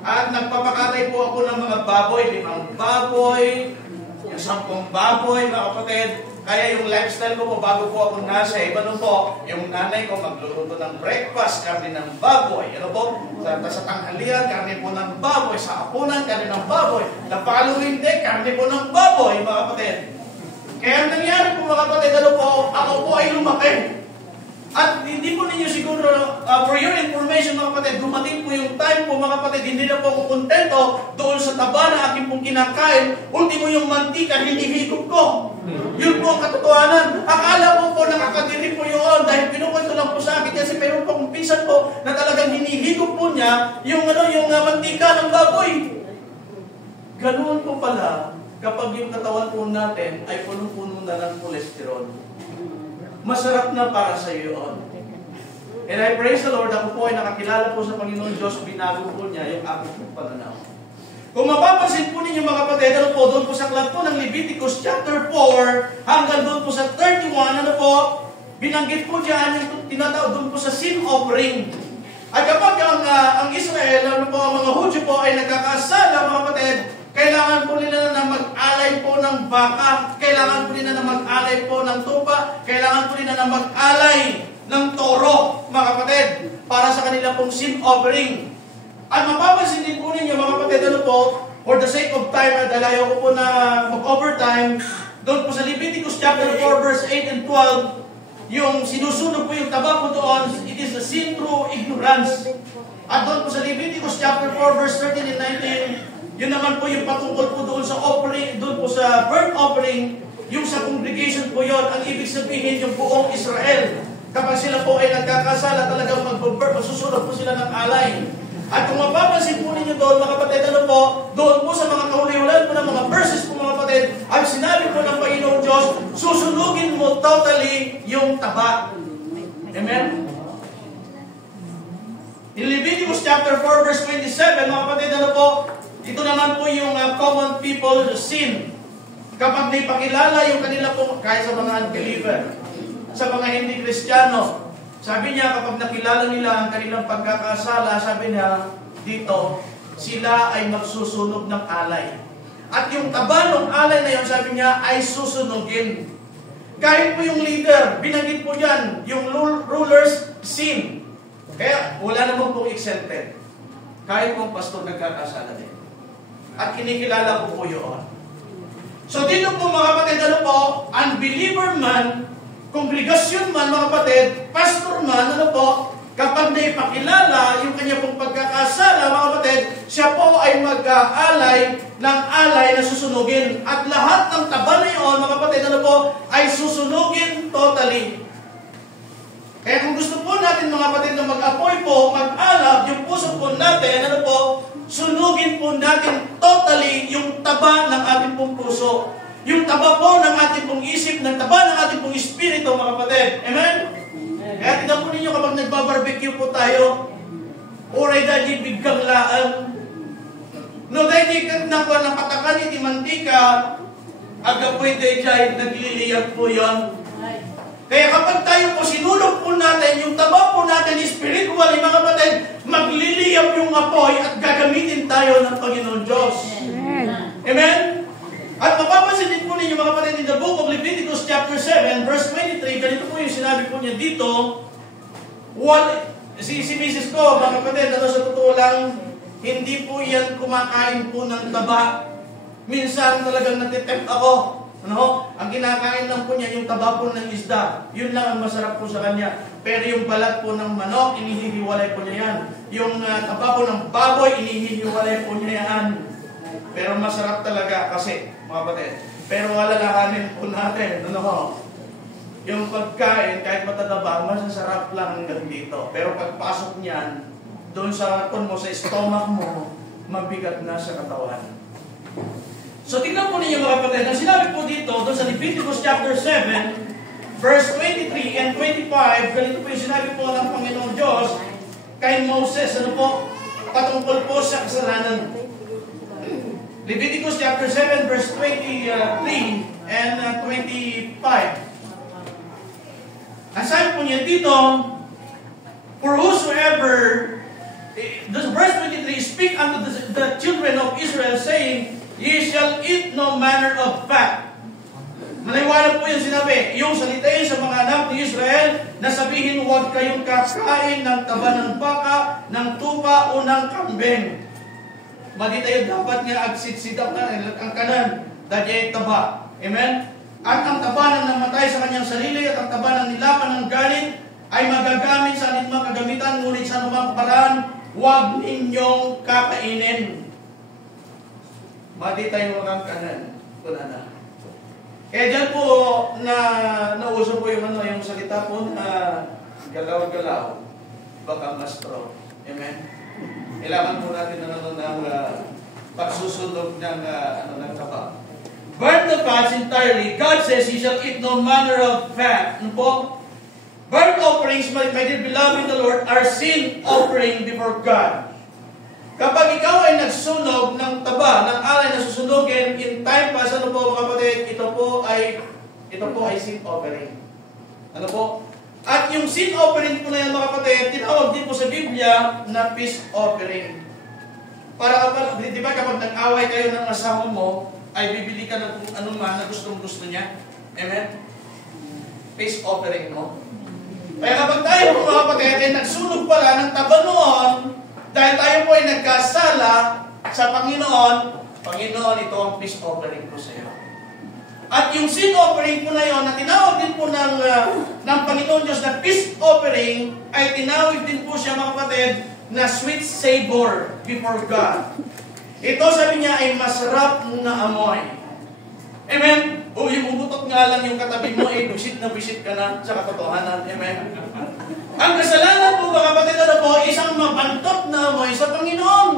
At nagpapakatay po ako ng mga baboy, 5 baboy, yung 10 baboy, mga kapatid. Kaya yung lifestyle ko po, bago po ako nasa iba nun po, yung nanay ko magluluto ng breakfast, karne ng baboy. Sa tanghalian, karne po ng baboy. Sa hapunan, karne ng baboy. The following day, karne po ng baboy, mga kapatid. Kaya ang nangyari po, mga kapatid, ako po ay lumaki. At hindi po ninyo siguro, for your information, mga kapatid, dumating po yung time po, mga kapatid, hindi na po ako kontento doon sa taba na aking pong kinakain. Ultimo yung mantika, hinihigop ko. Yun po ang katotohanan. Akala ko po nakakadiri po yun dahil pinukwento lang po sa akin kasi meron po kong pinsan po na talagang hinihigop po niya yung mantika ng baboy. Ganoon po pala kapag yung katawan po natin ay punong-puno na ng kolesterol. Masarap na para sa iyo yun. And I praise the Lord, ako po ay nakakilala po sa Panginoon Diyos, binago po niya yung aking pananaw. Kung mapapansin po ninyo mga kapatid, ano po, doon po sa aklat po ng Leviticus chapter 4, hanggang doon po sa 31, ano po, binanggit po diyan yung tinatawag doon po sa sin offering. At kapag ang Israel, ano po, ang mga Hudyo po ay nagkakasala, mga kapatid, kailangan po nila na mag-alay po ng baka, kailangan po nila na mag-alay po ng tupa, kailangan po nila na mag-alay ng toro, mga kapatid, para sa kanila pong sin offering. At mapapansin din po ninyo, mga kapatid, ano po, for the sake of time, at alayo ko po na mag-overtime, doon po sa Leviticus chapter 4, verse 8 and 12, yung sinusunog po yung taba po doon, it is a sin through ignorance. At doon po sa Leviticus chapter 4, verse 13 and 19, yun naman po yung patungkol po doon sa offering, doon po sa burnt offering, yung sa congregation po yon, ang ibig sabihin yung buong Israel. Kapag sila po ay nagkakasala, talagang magsusunod po sila ng alay. At kung mapapansin po ninyo doon, mga kapatid, ano po, doon po sa mga kahulihulan po ng mga verses po, mga kapatid, ang sinabi po ng Panginoong Diyos, susunugin mo totally yung taba. Amen? In Leviticus chapter 4, verse 27, mga kapatid, ano po, ito naman po yung common people sin. Kapag may pakilala yung kanila po, kahit sa mga unbeliever, sa mga hindi Kristiyano, sabi niya, kapag nakilala nila ang kanilang pagkakasala, sabi niya, dito, sila ay magsusunog ng alay. At yung taba ng alay na yun, sabi niya, ay susunugin. Kahit po yung leader, binanggit po dyan, yung rulers sin. Kaya, wala namang pong exempted. Kahit pong pastor nagkakasala din. At kinikilala ko po yun. So dito po mga kapatid, ano po, unbeliever man, kongregasyon man mga kapatid, pastor man, ano po, kapag naipakilala yung kanya pong pagkakasala mga kapatid, siya po ay mag-aalay ng alay na susunugin. At lahat ng taba na yun, mga kapatid, ano po, ay susunugin totally. Kaya kung gusto po natin mga kapatid na mag-apoy po, mag-alab, yung puso po natin, ano po, sunugin po natin totally yung taba ng ating pong puso. Yung taba po ng ating pong isip, ng taba ng ating pong espiritu, mga kapatid. Amen? Kaya tignan po ninyo kapag nagbabarbecue po tayo, oray dahil biggang laan. No dahil ng patakan iti mantika, agapoy dahil nagliliyag po yon. Kaya kapag tayo po sinulog po natin, yung taba po natin spiritual, mga kapatid, magliliyab yung apoy at gagamitin tayo ng Panginoon Diyos. Amen? At mapapansin din po ninyo mga kapatid in the book of Leviticus chapter 7, verse 23, ganito po yung sinabi po niya dito, si Mrs. ko, mga kapatid, sa totoo lang, hindi po yan kumakain po ng taba. Minsan talagang natitempt ako. Ang kinakain lang po niya, yung taba po ng isda. Yun lang ang masarap po sa kanya. Pero yung balat po ng manok, inihihiwalay po niya yan. Yung taba po ng baboy, inihihiwalay po niya yan. Pero masarap talaga kasi, mga kapatid. Pero alalahanin po natin, yung pagkain, kahit matataba, masasarap lang hanggang dito. Pero pagpasok niyan, doon sa stomach mo, mabigat na sa katawan. So tingnan po ninyo mga kapatid, ang sinabi po dito, doon sa Leviticus chapter 7, verse 23 and 25, ganito po yung sinabi po ng Panginoong Diyos kay Moses, patungkol po sa kasalanan. Leviticus chapter 7, verse 23 and 25. Ang sabi po niya dito, for whosoever, verse 23, speak unto the children of Israel, saying, ye shall eat no manner of fat. Maliwanag po yung sinabi, yung salitain sa mga anak ni Israel, na sabihin, huwag kayong kakain ng taba ng baka, ng tupa o ng kambing. Madi tayo dapat nga agsitsidaw ang kanan, dahil taba. Amen? At ang taba ng namatay sa kanyang sarili at ang taba ng nilapan ng galit ay magagamit sa anumang kagamitan, ngunit sa anumang paraan, huwag ninyong kakainin. Madi tayo ang kanan. Kunana. Kaya dyan po nauso po yung salita po na galaw-galaw, baka mastro. Amen? Kailangan po natin ng pagsusunog ng taba. Burn the fats entirely. God says, he shall eat no manner of fat. Ano po? Burnt offerings, my dear beloved in the Lord, are sin offering before God. Kapag ikaw ay nagsunog ng taba, ng alay na susunugin, in time pass, ano po mga kapatid, ito po ay sin offering. Ano po? At yung sin offering po na yan mga kapatid, tinawag din po sa Biblia na peace offering. Para kapag, di ba kapag nag-away kayo ng asawa mo, ay bibili ka ng kung ano man na gustong-gusto niya. Amen? Peace offering mo. Kaya kapag tayo po mga kapatid ay nagsunog pala ng taba noon, dahil tayo po ay nagkasala sa Panginoon, Panginoon, ito ang peace offering ko sa iyo. At yung sin offering po na yon na tinawag din po ng Panginoon Diyos na peace offering, ay tinawag din po siya mga kapatid na sweet savor before God. Ito sabi niya ay masarap na amoy. Amen? O yung umutot nga lang yung katabi mo, eh, visit na visit ka na sa katotohanan. Amen? Ang kasalanan po mga kapatid, ano po, isang mabantot na amoy sa Panginoon.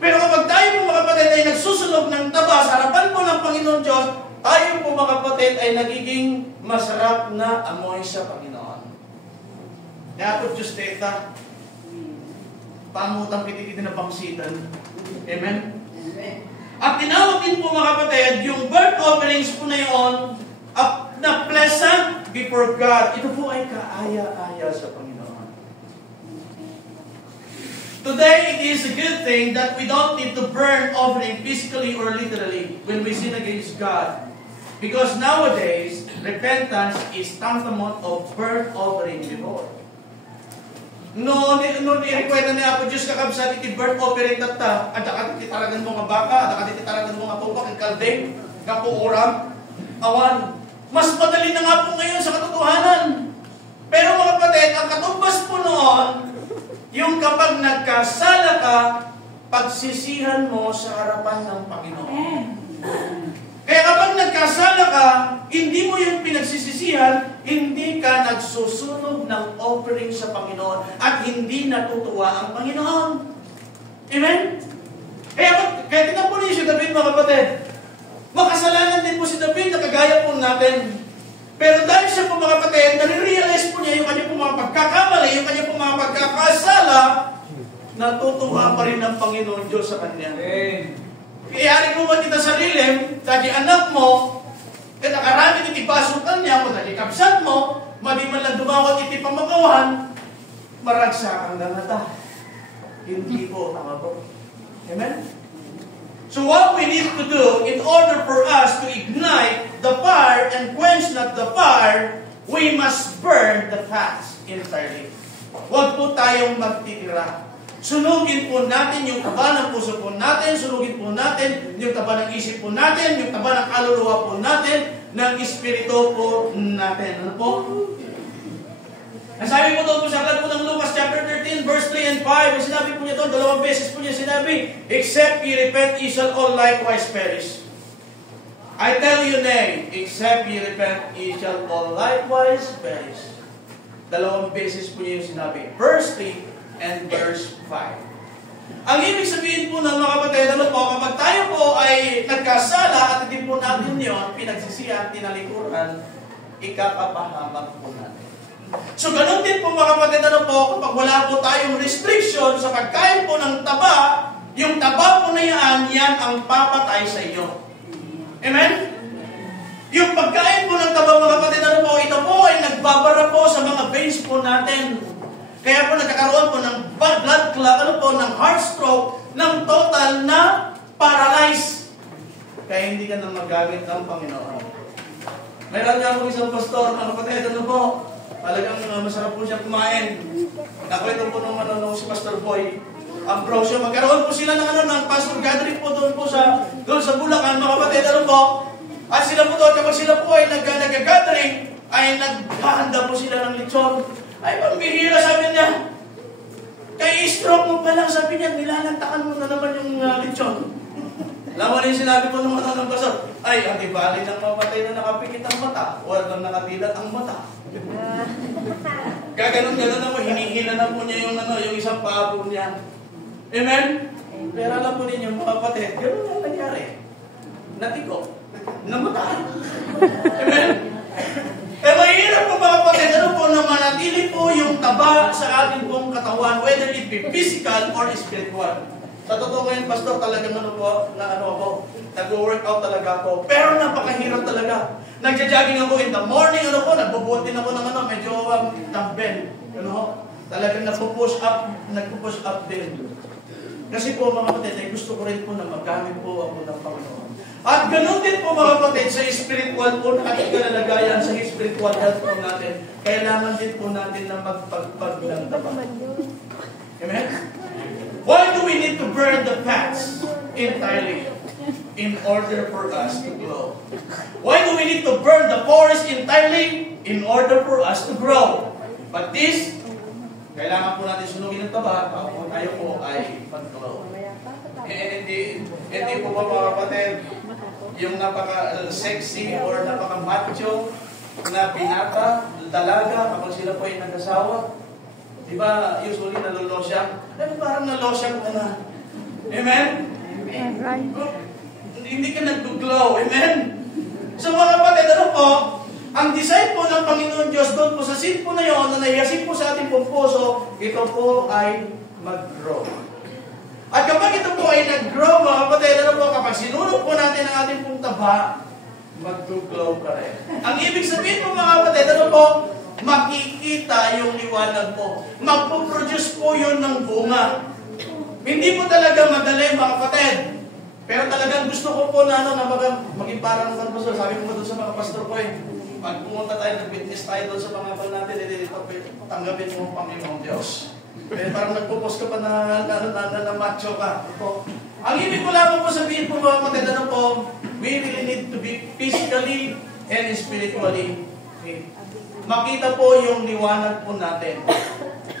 Pero kapag tayo po mga kapatid ay nagsusunog ng taba sa harapan po ng Panginoon Diyos, tayo po mga kapatid ay nagiging masarap na amoy sa Panginoon. Kaya po Diyos teta, pangutang kitikiti na pangsitan. Amen? At tinawag din po mga kapatid, yung burnt offerings po na yun, na pleasant before God. Ito po ay kaaya-aya sa Panginoon. Today, it is a good thing that we don't need to burn offering physically or literally when we sin against God. Because nowadays, repentance is tantamount of burnt offering before. No, ni-requesta niya ako, Diyos kakabsat, iti burnt offering tatta, at dakat ititaragan mo nga baka, dakat ititaragan mo nga tubak, ang kaldeng, kapuuram, awan. Mas madali na nga po ngayon sa katotohanan. Pero mga kapatid, ang katumbas po noon, yung kapag nagkasala ka, pagsisihan mo sa harapan ng Panginoon. Kaya kapag nagkasala ka, hindi mo yung pinagsisisihan, hindi ka nagsusunog ng offering sa Panginoon at hindi natutuwa ang Panginoon. Amen? Kaya tingnan po niyo si David mga kapatid. Makasalanan din po si David na kagaya po natin. Pero dahil siya po mga kapatid, nare-realize po niya yung kanya po mga pagkakamali, yung kanya po mga pagkakasala, natutuwa pa rin ng Panginoon Diyos sa kanya. Kaya mo ba kita sarili, dahil anak mo, kaya nakarami iti pasukan niya, kung dahil kapsat mo, madi man lang dumawat iti pamagawan, maragsakan na nata. Hindi po, tama po. Amen? So what we need to do, in order for us to ignite the fire and quench not the fire, we must burn the fats entirely. Huwag po tayong magtitira. Sunugin po natin yung taba ng puso po natin, sunugin po natin yung taba ng isip po natin, yung taba ng kaluluwa po natin, ng espiritu po natin. Ano po? Ang sabi po doon po sa aklat po ng Lucas chapter 13, verse 3 and 5, sinabi po niya doon, 2 beses po niya sinabi, except ye repent, ye shall all likewise perish. I tell you nay, except ye repent, ye shall all likewise perish. 2 beses po niya yung sinabi. Verse 3 and verse 5. Ang ibig sabihin po ng mga kapatid, ano po, kapag tayo po ay nagkasala at hindi po natin yun, pinagsisihan, tinalikuran, ikakapahamak po natin. So, ganun din po mga kapatid, ano po, kapag wala po tayong restriction sa pagkain po ng taba, yung taba po na yan ang papatay sa iyo. Amen? Yung pagkain po ng taba, mga kapatid, ano po, ito po ay nagbabara po sa mga veins po natin. Kaya po nagkakaroon po ng blood clot, ano po, ng heart stroke, ng total na paralyzed. Kaya hindi ka na magagamit ng Panginoon. Meron niya ako isang pastor, ang kapatid, ano po, talagang masarap po siya kumain. Nakwento po nung si Pastor Boy. Ang brosyo, magkaroon po sila ng pastor gathering po doon sa Bulacan, mga kapatid, ano po. At sila po doon, kapag sila po ay nag-gathering, ay naghahanda po sila ng lechon. Ay, pambihira, sabi niya. Kay stroke mo pa lang, sabi niya, nilalantakan mo na naman yung lechon. Alam mo na yung sinabi ko ng pastor, ay, ang ibali ng mamatay na nakapikit ang mata, walang nakatilat ang mata. Gaganon-ganon na po, hinihila na po niya yung isang paa po niya. Amen? Pero alam po ninyo, mga kapatid, gano'n ang nangyari. Natiko. Namatay. Amen? Eh, mahirap po mga kapatid, ano po na manatili po yung taba sa ating pong katawan, whether it be physical or spiritual. Sa totoo ngayon, Pastor, talagang nag-workout talaga ako. Pero napakahirap talaga. Nagja-jogging ako in the morning, nagbubuhat din ako ng medyo dumbbell. Talagang nagpo-push up din. Kasi po mga kapatid, ay gusto ko rin po na magamit po ako ng Panginoon. At ganoon din po mga kapatid, sa spiritual po na ating kalalagayan, sa spiritual health po natin, kailangan din po natin na magpagpag ng taba. Amen? Why do we need to burn the fats entirely in order for us to grow? Why do we need to burn the forest entirely in order for us to grow? But this, kailangan po natin sunugin ng taba para po tayo po ay mag-grow. Hindi po ba mga kapatid, yung napaka-sexy or napaka-macho na binata, dalaga, kapag sila po ay nag-asawa, di ba, usually nalolosya? Pero parang nalosya ka na. Amen? Hindi ka nag-glow. Amen? So mga kapatid, ang design po ng Panginoon Diyos doon po sa sin po na yun, na nahiyasin po sa ating pong puso, ito po ay mag-grow. At kapag ito po ay nag-grow, mga kapatid, kapag sinulog po natin ang ating pong taba, mag-glow ka rin. Ang ibig sabihin po mga kapatid, makikita yung liwanag po. Magpo-produce po yun ng bunga. Hindi po talaga madali mga kapatid. Pero talagang gusto ko po na maging parang pastor. Sabi ko doon sa mga pastor ko pag pumunta tayo, nag-witness tayo doon sa mga pal natin, tanggapin mo ang Panginoong Diyos. Parang nagpo-post ka pa na macho ka. Ang ibig ko lamang po sabihin po mga kapatid, we really need to be physically and spiritually makita po yung liwanag po natin.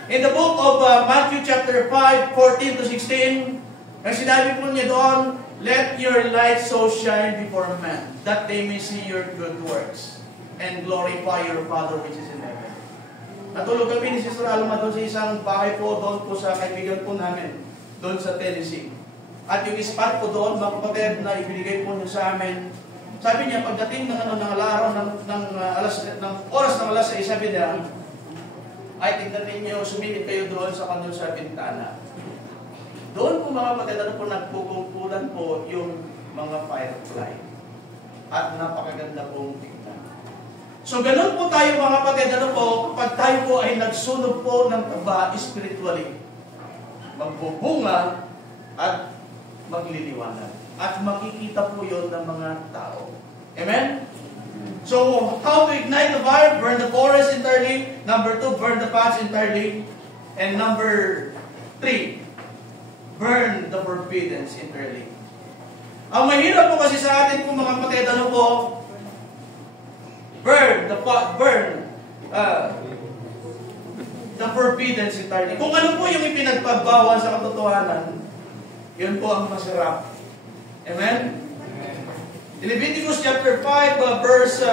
In the book of Matthew chapter 5, 14 to 16, ang sinabi po niya doon, let your light so shine before men, that they may see your good works, and glorify your Father which is in heaven. Natulog kami ni Sister Alma doon sa isang bahay po, doon po sa kaibigan po namin, doon sa Tennessee. At yung spot po doon, mga kapatid, na ibinigay po niya sa amin, sabi niya, pagdating ng araw ng oras ng alas 6, sabi niya, ay tingnan ninyo, sumilip kayo doon sa kanyo sa bintana. Doon po mga kapatid, nagpukumpulan po yung mga firefly. At napakaganda pong tingnan. So ganun po tayo mga kapatid, pag tayo po ay nagsunog po ng taba spiritually, magbubunga at magliliwanag. At makikita po yun ng mga tao. Amen? So, how to ignite the fire? Burn the forest entirely. Number 2, burn the fats entirely. And number 3, burn the forbiddens entirely. Ang mahirap po kasi sa atin po mga kapatid, burn the forbiddens entirely. Kung ano po yung ipinagbabawal sa katotohanan, yun po ang masarap. Amen? In Leviticus chapter 5, verse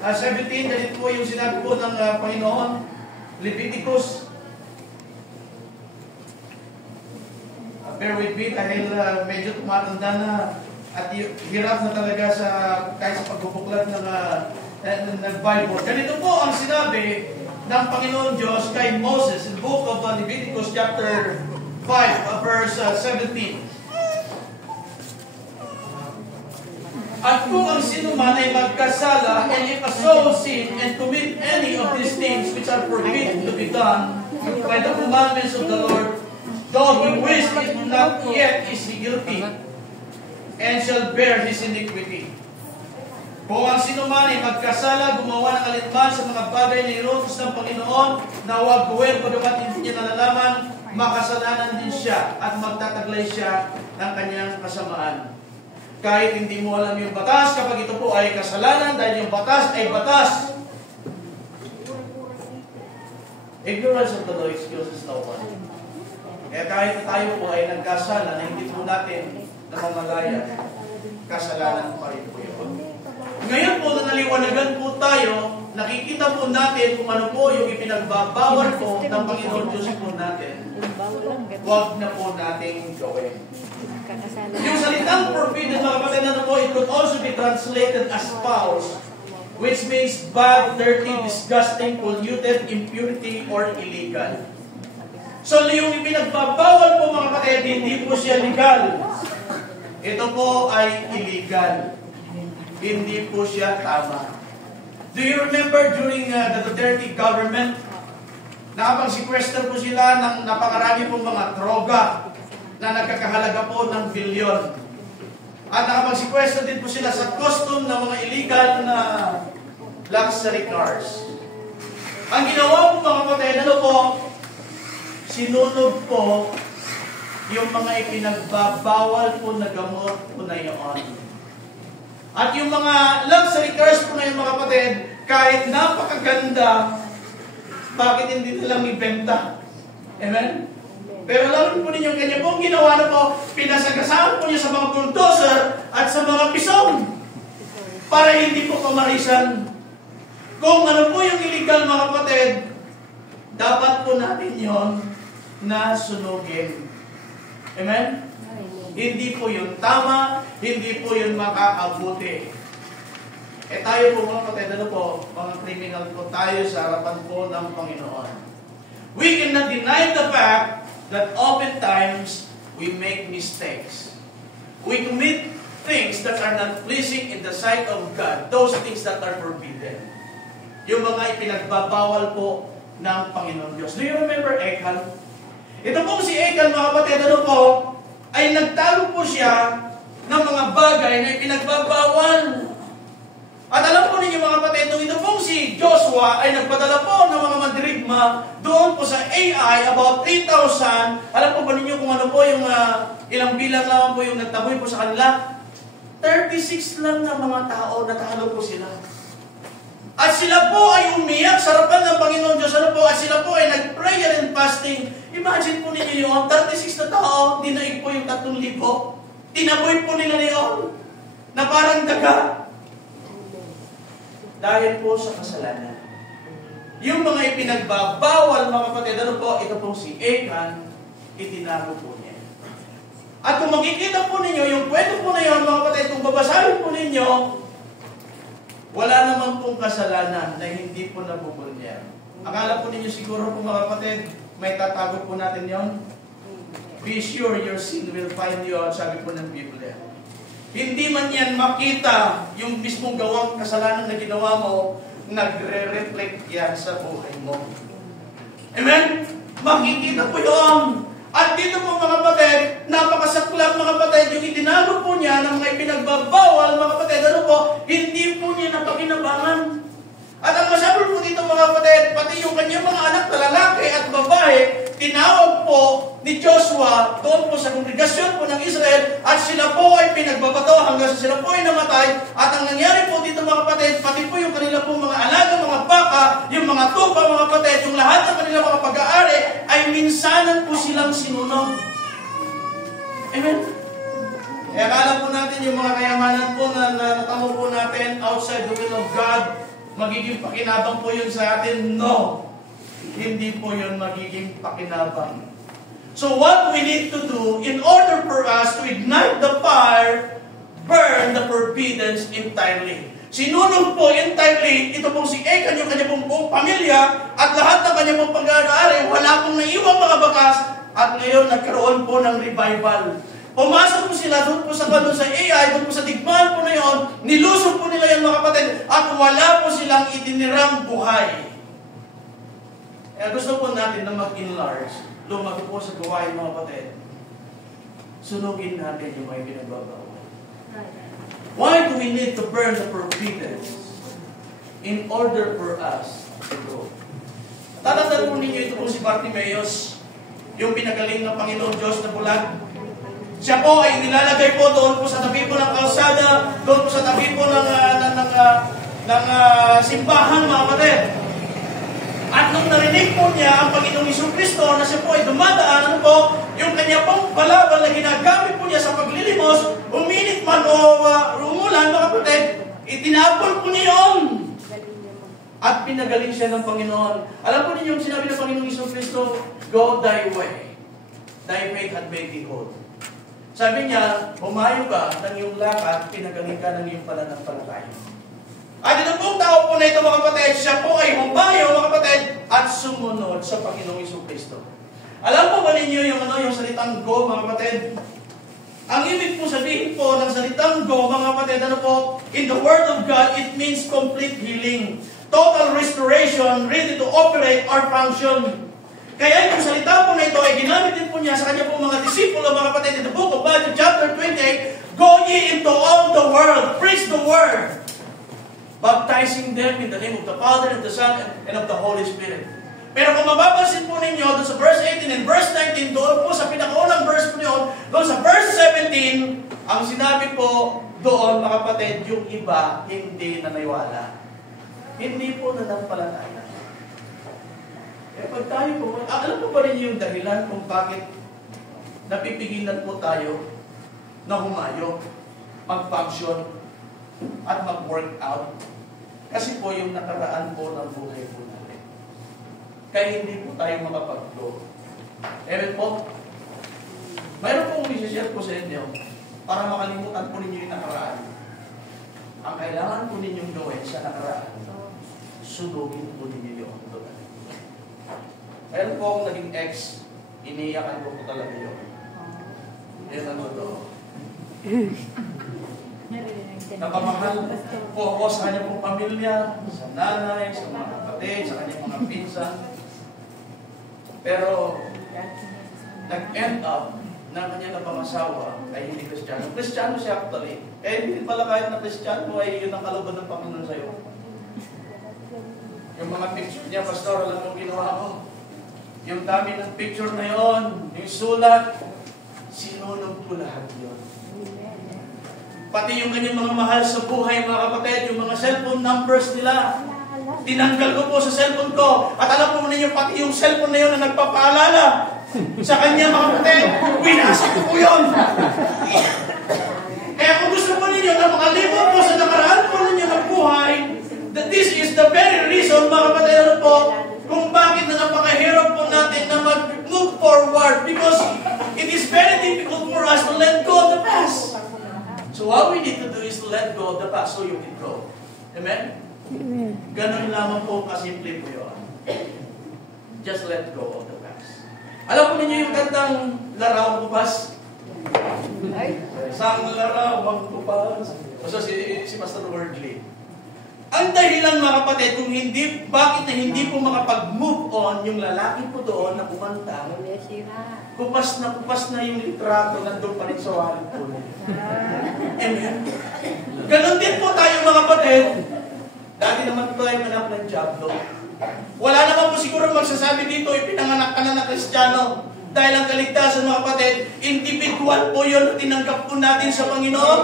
17, ganito po yung sinabi po ng Panginoon. Leviticus. Bear with me dahil medyo tumatanda na at hirap na talaga kahit sa pagbubuklat ng Bible. Ganito po ang sinabi ng Panginoon Diyos kay Moses in the book of Leviticus chapter 5, verse 17. At kung ang sinuman ay magkasala and if a soul sin and commit any of these things which are forbidden to be done by the commandments of the Lord, though he wished it not, yet is he guilty, and shall bear his iniquity. Kung ang sinuman ay magkasala, gumawa ng alinman sa mga bagay na inutos ng Panginoon na huwag buwin pagkamat hindi niya nalalaman, makasalanan din siya at magtataglay siya ng kanyang kasamaan. Kahit hindi mo alam yung batas, kapag ito po ay kasalanan, dahil yung batas ay batas. Ignorance of the law excuses no one. Kaya kahit tayo po ay nagkasala na hindi po natin namamalaya, kasalanan pa rin po yun. Ngayon po na naliwanagan po tayo, nakikita po natin kung ano po yung ipinagbabawal po ng Panginoon Diyos po natin. Huwag na po nating gawin. Yung salitang forbidden, mga kapatid, it could also be translated as spouse. which means bad, dirty, disgusting, polluted, impurity, or illegal. So, yung ipinagbabawal po mga kapatid, hindi po siya legal. Ito po ay illegal. Hindi po siya tama. Do you remember during the Duterte government, nakapag-sequester po sila ng napakarami pong mga droga na nagkakahalaga po ng bilyon. At nakapag-sequester din po sila sa custom ng mga illegal na luxury cars. Ang ginawa po mga kapatid, ano po? Sinunog po yung mga ipinagbabawal po na gamot po na yun. At yung mga luxury cars po na yun mga kapatid, kahit napakaganda, bakit hindi nilang ibenta? Amen? Pero alam po ninyo, kanya pong ginawa na po, pinasagasaan po niya sa mga bulldozer at sa mga pisong para hindi po pamarisan. Kung ano po yung illegal mga kapatid, dapat po natin yon na sunugin. Amen? Hindi po yun tama, hindi po yun makakabuti. Tayo po mga kapatid, ano po, mga criminal po tayo sa harapan po ng Panginoon. We cannot deny the fact that oftentimes we make mistakes. We commit things that are not pleasing in the sight of God, those things that are forbidden. Yung mga ipinagbabawal po ng Panginoon Diyos. Do you remember Achan? Ito po si Achan mga kapatid, ano po, ay nagtago po siya ng mga bagay na ipinagbabawal. At alam po ninyo mga kapatid, nung ito pong si Joshua ay nagpadala po ng mga mandirigma doon po sa AI, about 3,000. Alam po ba ninyo kung ano po yung ilang bilang naman po yung nagtaboy po sa kanila? 36 lang na mga tao, natalo po sila. At sila po ay umiyak sa harapan ng Panginoon Diyos. Ano po? At sila po ay nag-prayer and fasting. Imagine po ninyo yun, 36 na tao, dinaig po yung 3,000. Tinaboy po nila yun, na parang daga. Dahil po sa kasalanan. Yung mga ipinagbabawal, mga kapatid, ano po, ito pong si Achan, itinago po niya. At kung makikita po ninyo, yung kwento po na yun, mga kapatid, kung babasahin po ninyo, wala naman pong kasalanan na hindi po nabubulya. Akala po ninyo siguro po mga kapatid, may tatago po natin yon. Be sure your sin will find you out, sabi po ng Biblia. Hindi man yan makita yung mismong gawang kasalanan na ginawa mo, nagre-reflect yan sa buhay mo. Amen? Makikita po yun. At dito po mga kapatid, napakasaklap mga kapatid, yung itinago po niya ng mga ipinagbabawal mga kapatid, ano po, hindi po niya napakinabangan. At ang masabi po dito mga kapatid, pati yung kanyang mga anak na lalaki at babae, tinawag po ni Joshua doon po sa kongregasyon po ng Israel at sila po ay pinagbabato hanggang sa sila po ay namatay. At ang nangyari po dito mga kapatid, pati po yung kanila po mga alaga, mga baka, yung mga tupa mga kapatid, yung lahat ng kanila mga pag-aari ay minsanan po silang sinunog. Amen? E akala po natin yung mga kayamanan po na natamo po natin outside the will of God, magiging pakinabang po yun sa atin? No. Hindi po yun magiging pakinabang. So what we need to do in order for us to ignite the fire, burn the forbiddens entirely. Sinunog po entirely, ito pong si Achan, yung kanya pong buong pamilya, at lahat ng kanya pong pag-aari, wala pong naiwang mga bakas, at ngayon nagkaroon po ng revival. Pumasok po sila doon po sa AI, doon po sa digmaan po na yon, nilusog po nila yan mga kapatid, at wala po silang itinirang buhay. Kaya gusto po natin na mag-enlarge, lumaki po sa gawain mga kapatid. Sunugin natin yung mga pinagbabawal. Why do we need to burn the forbidden? In order for us to grow. Tatatalo po ninyo ito po si Bartimeus, yung pinagaling ng Panginoon Diyos na bulag. Siya po ay nilalagay po doon po sa tabi po ng kalsada, doon po sa tabi po ng simbahan mga kapatid. At nung narinig po niya ang Panginoong Jesucristo na siya po ay dumadaan, ano po, yung kanya pong balabal na ginagamit po niya sa paglilimos, uminit man o umulan mga kapatid, itinapon po niya yun. At pinagaling siya ng Panginoon. Alam po ninyo yung sinabi ng Panginoong Jesucristo, go thy way. Thy faith hath made thee whole. Sabi niya, humayo ka ng iyong lakad, pinagaling ka ng iyong pananampalataya. At ito pong tao po na ito, mga kapatid, siya po ay humayo, mga kapatid, at sumunod sa Panginoong Jesucristo. Alam po ba ninyo yung salitang go, mga kapatid? Ang ibig po sabihin po ng salitang go, mga kapatid, ano po? In the Word of God, it means complete healing. Total restoration, ready to operate or function. Kaya yung salita po na ito ay ginamit din po niya sa kanya po mga disipulo, mga kapatid, in the book of Matthew chapter 28, go ye into all the world, preach the Word, baptizing them in the name of the Father, and the Son, and of the Holy Spirit. Pero kung mapapansin po ninyo, doon sa verse 18 and verse 19, doon po sa pinakaunang verse po yun, doon sa verse 17, ang sinabi po doon, mga kapatid, yung iba hindi nanaywala. Hindi po nanampalataya. Eh pag tayo po, alam po ba rin yung dahilan kung bakit napipigilan po tayo na humayo, mag-function, at mag-work out? Kasi po yung nakaraan po ng buhay po natin. Kaya hindi po tayo makapag-flow. Ewan po, mayroon pong i-share po sa inyo para makalimutan po ninyo yung nakaraan. Ang kailangan po ninyong gawin sa nakaraan, sunugin po ninyo yung doon. Mayroon po akong naging ex, iniyakan ko po talaga yun. Yan ang totoo. Napamahal po ako sa kanyang pong pamilya, sa nanay, sa mga kapatid, sa kanyang mga pinsan. Pero, nag-end up na kanyang napangasawa ay hindi Kristiyano. Kristiyano siya actually. Eh, hindi pala kahit na Kristiyano ay yun ang kalooban ng Panginoon sa'yo. Yung mga picture niya, pastor, alam mo ginawa ko. Yung dami ng picture na yon, yung sulat, sinunod ko lahat yun. Pati yung kanyang mga mahal sa buhay, mga kapatid, yung mga cellphone numbers nila, tinanggal ko po sa cellphone ko. At alam po ninyo, pati yung cellphone na yun na nagpapaalala sa kanya, mga kapatid, winasa ko po yun. Kaya kung gusto po ninyo na makalimot po sa nakaraan po ninyo ng buhay, that this is the very reason, mga kapatid, ano po, kung bakit na napakahirap po natin na mag-move forward, because it is very difficult for us to let go of the past. So what we need to do is to let go of the past so you can grow. Amen? Ganun lamang po kasimple po yun. Just let go of the past. Alam po ninyo yung kantang Larawang Kupas? Sang Larawang Kupas. So si Pastor Wordley. Ang dahilan, mga kapatid, kung hindi, bakit na hindi po makapag-move on yung lalaki po doon na kumanta, kupas na yung litrato, nandun pa rin sa wallet po. Amen. Ganon din po tayo, mga kapatid. Dati naman po tayo manap ng job doon. Wala naman po siguro magsasabi dito, ipinanganak ka na na Kristiyano. Dahil ang kaligtasan, mga kapatid, individual po yun, tinanggap po natin sa Panginoon.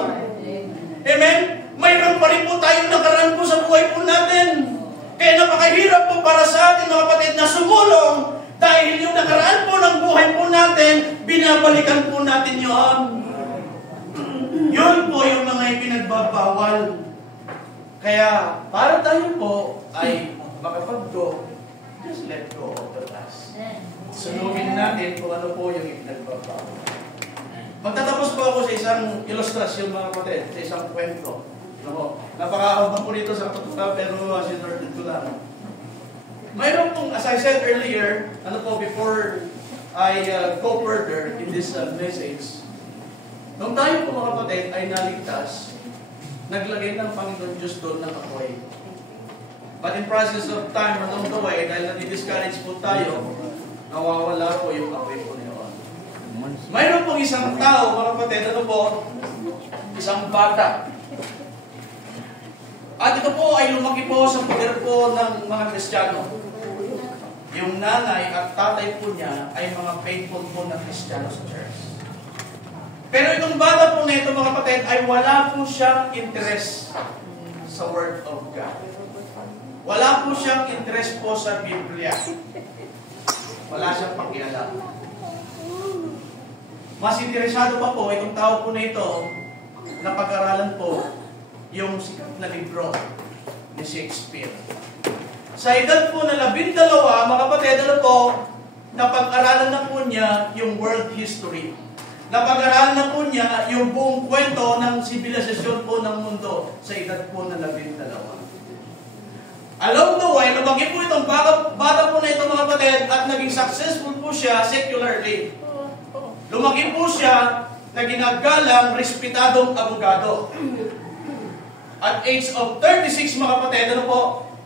Amen? Mayroon pa rin po tayong nakaraan po sa buhay po natin. Kaya napakahirap po para sa atin, mga kapatid, na sumulong dahil yung nakaraan po ng buhay po natin, binabalikan po natin yun. Yun po yung mga ipinagbabawal. Kaya, para tayo po ay makapag-go, just let go of the past. Sunugin natin kung ano po yung ipinagbabawal. Magtatapos po ako sa isang ilustrasyon, mga kapatid, sa isang kwento. Napakahaba po dito sa katutunan, pero sinorded ko lang. Mayroon pong, as I said earlier, before I go further in this message, nung tayo po, mga kapatid, ay naligtas, naglagay ng Panginoon Diyos doon ng apoy. But in process of time, along the way, dahil nadi-discourage po tayo, nawawala po yung apoy po niyon. Mayroon pong isang tao, mga kapatid, isang bata. At ito po ay lumaki po sa poder po ng mga Kristiyano. Yung nanay at tatay po niya ay mga faithful po na Kristiyano sa church. Pero itong bata po na ito, mga kapatid, ay wala po siyang interest sa Word of God. Wala po siyang interest po sa Biblia. Wala siyang pakialam. Mas interesado pa po itong tao po na ito na pag-aralan po yung sikat na libro ni Shakespeare. Sa edad po na 12, mga kapatid, napag-aralan na po niya yung world history. Napag-aralan na po niya yung buong kwento ng sibilisasyon po ng mundo sa edad po na 12. Along the way, lumaki po itong bata po na ito mga kapatid at naging successful po siya secularly. Lumaki po siya na ginagalang, respetadong abogado. At age of 36 mga kapatid, ano po,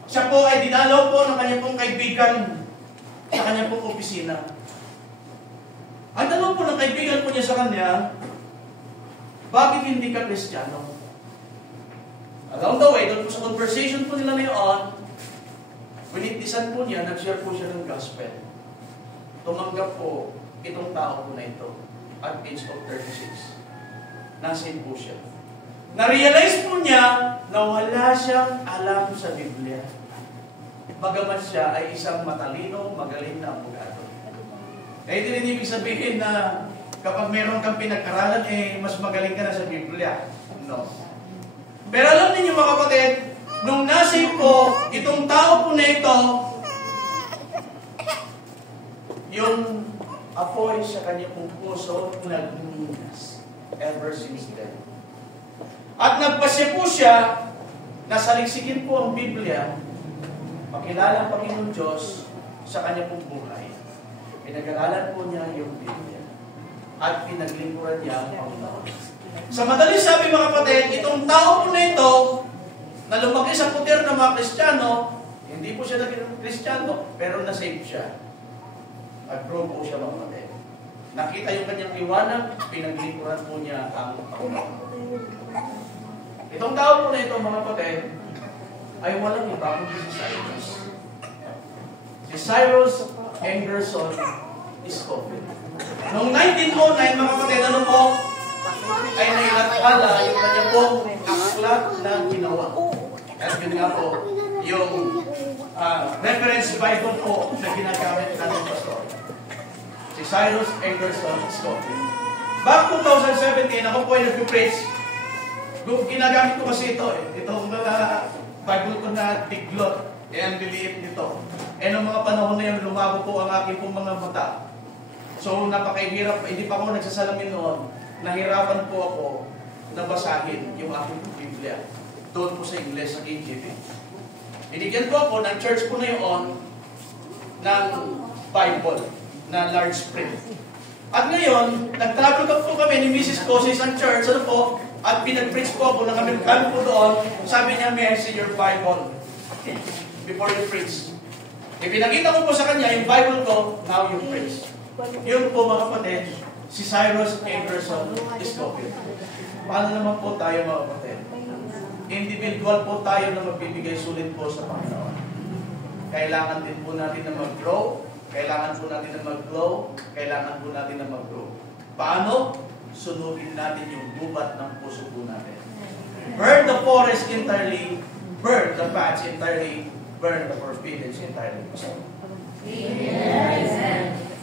siya po ay dinalaw po ng kanyang pong kaibigan sa kanyang pong opisina. At ano po ng kaibigan po niya sa kanya, bakit hindi ka Kristiyano? Along the way, doon po sa conversation po nila ngayon, winitnisan po niya, nag-share po siya ng gospel. Tumanggap po itong tao po na ito at age of 36. Nasin po siya. Na-realize po niya na wala siyang alam sa Biblia. Bagamat siya ay isang matalino, magaling na abogado. Eh, hindi rin ibig sabihin na kapag meron kang pinag-aralan, mas magaling ka na sa Biblia. No. Pero alam ninyo mga kapatid, nung nasave po, itong tao po na ito, yung apoy sa kanyang puso nagninas ever since then. At nagpasya po siya na saliksikin po ang Biblia, pakilala ang Panginoon Diyos sa kanyang pong buhay. Pinag-aralan po niya yung Biblia at pinaglingkuran niya ang Panginoon. Sa madaling sabi mga kapatid, itong tao po na ito na lumaki sa puter ng mga Kristiyano, hindi po siya naging Kristiyano, pero nasave siya. At grow po siya mga kapatid. Nakita yung kanyang liwanag, pinaglingkuran po niya ang Panginoon. Itong tao po na ito mga kapatid, ay walang iba kundi si Cyrus. Si Cyrus Engerson Scofield. Noong 1909 mga kapatid, ano po, ay nailathala yung kanyang pong aklat na ginawa. At yun nga po, yung reference Bible po na ginagamit natin pastor. Si Cyrus Engerson Scofield. Back 2017, ako po ay nag-preach. Ginagamit ko kasi ito Itong Bible ko na tiglot. Ang liliit nito. Noong mga panahon na yun, lumabo po ang aking pong mga mata. So, napakahirap. Hindi pa ako nagsasalamin noon. Nahirapan po ako na basahin yung aking Biblia. Doon po sa Ingles, sa KJV. Binigyan po ako ng church po na yun ng Bible na large print. At ngayon, nag-travel po kami ni Mrs. ko sa isang church, ano po, at pinag-preach po ako ng Amerikano po doon. Sabi niya, may I see your Bible before you preach. Ipinakita ko po sa kanya yung Bible ko, now you preach. Yun po mga kapatid, si Cyrus Engerson Scofield. Paano naman po tayo mga kapatid? Individual po tayo na magbibigay sulit po sa Panginoon. Kailangan din po natin na mag-grow, kailangan po natin na mag-glow, kailangan po natin na mag-grow. Paano? Sunugin natin yung gubat ng puso po natin. Burn the forest entirely, burn the paths entirely, burn the forbidden entirely. Amen.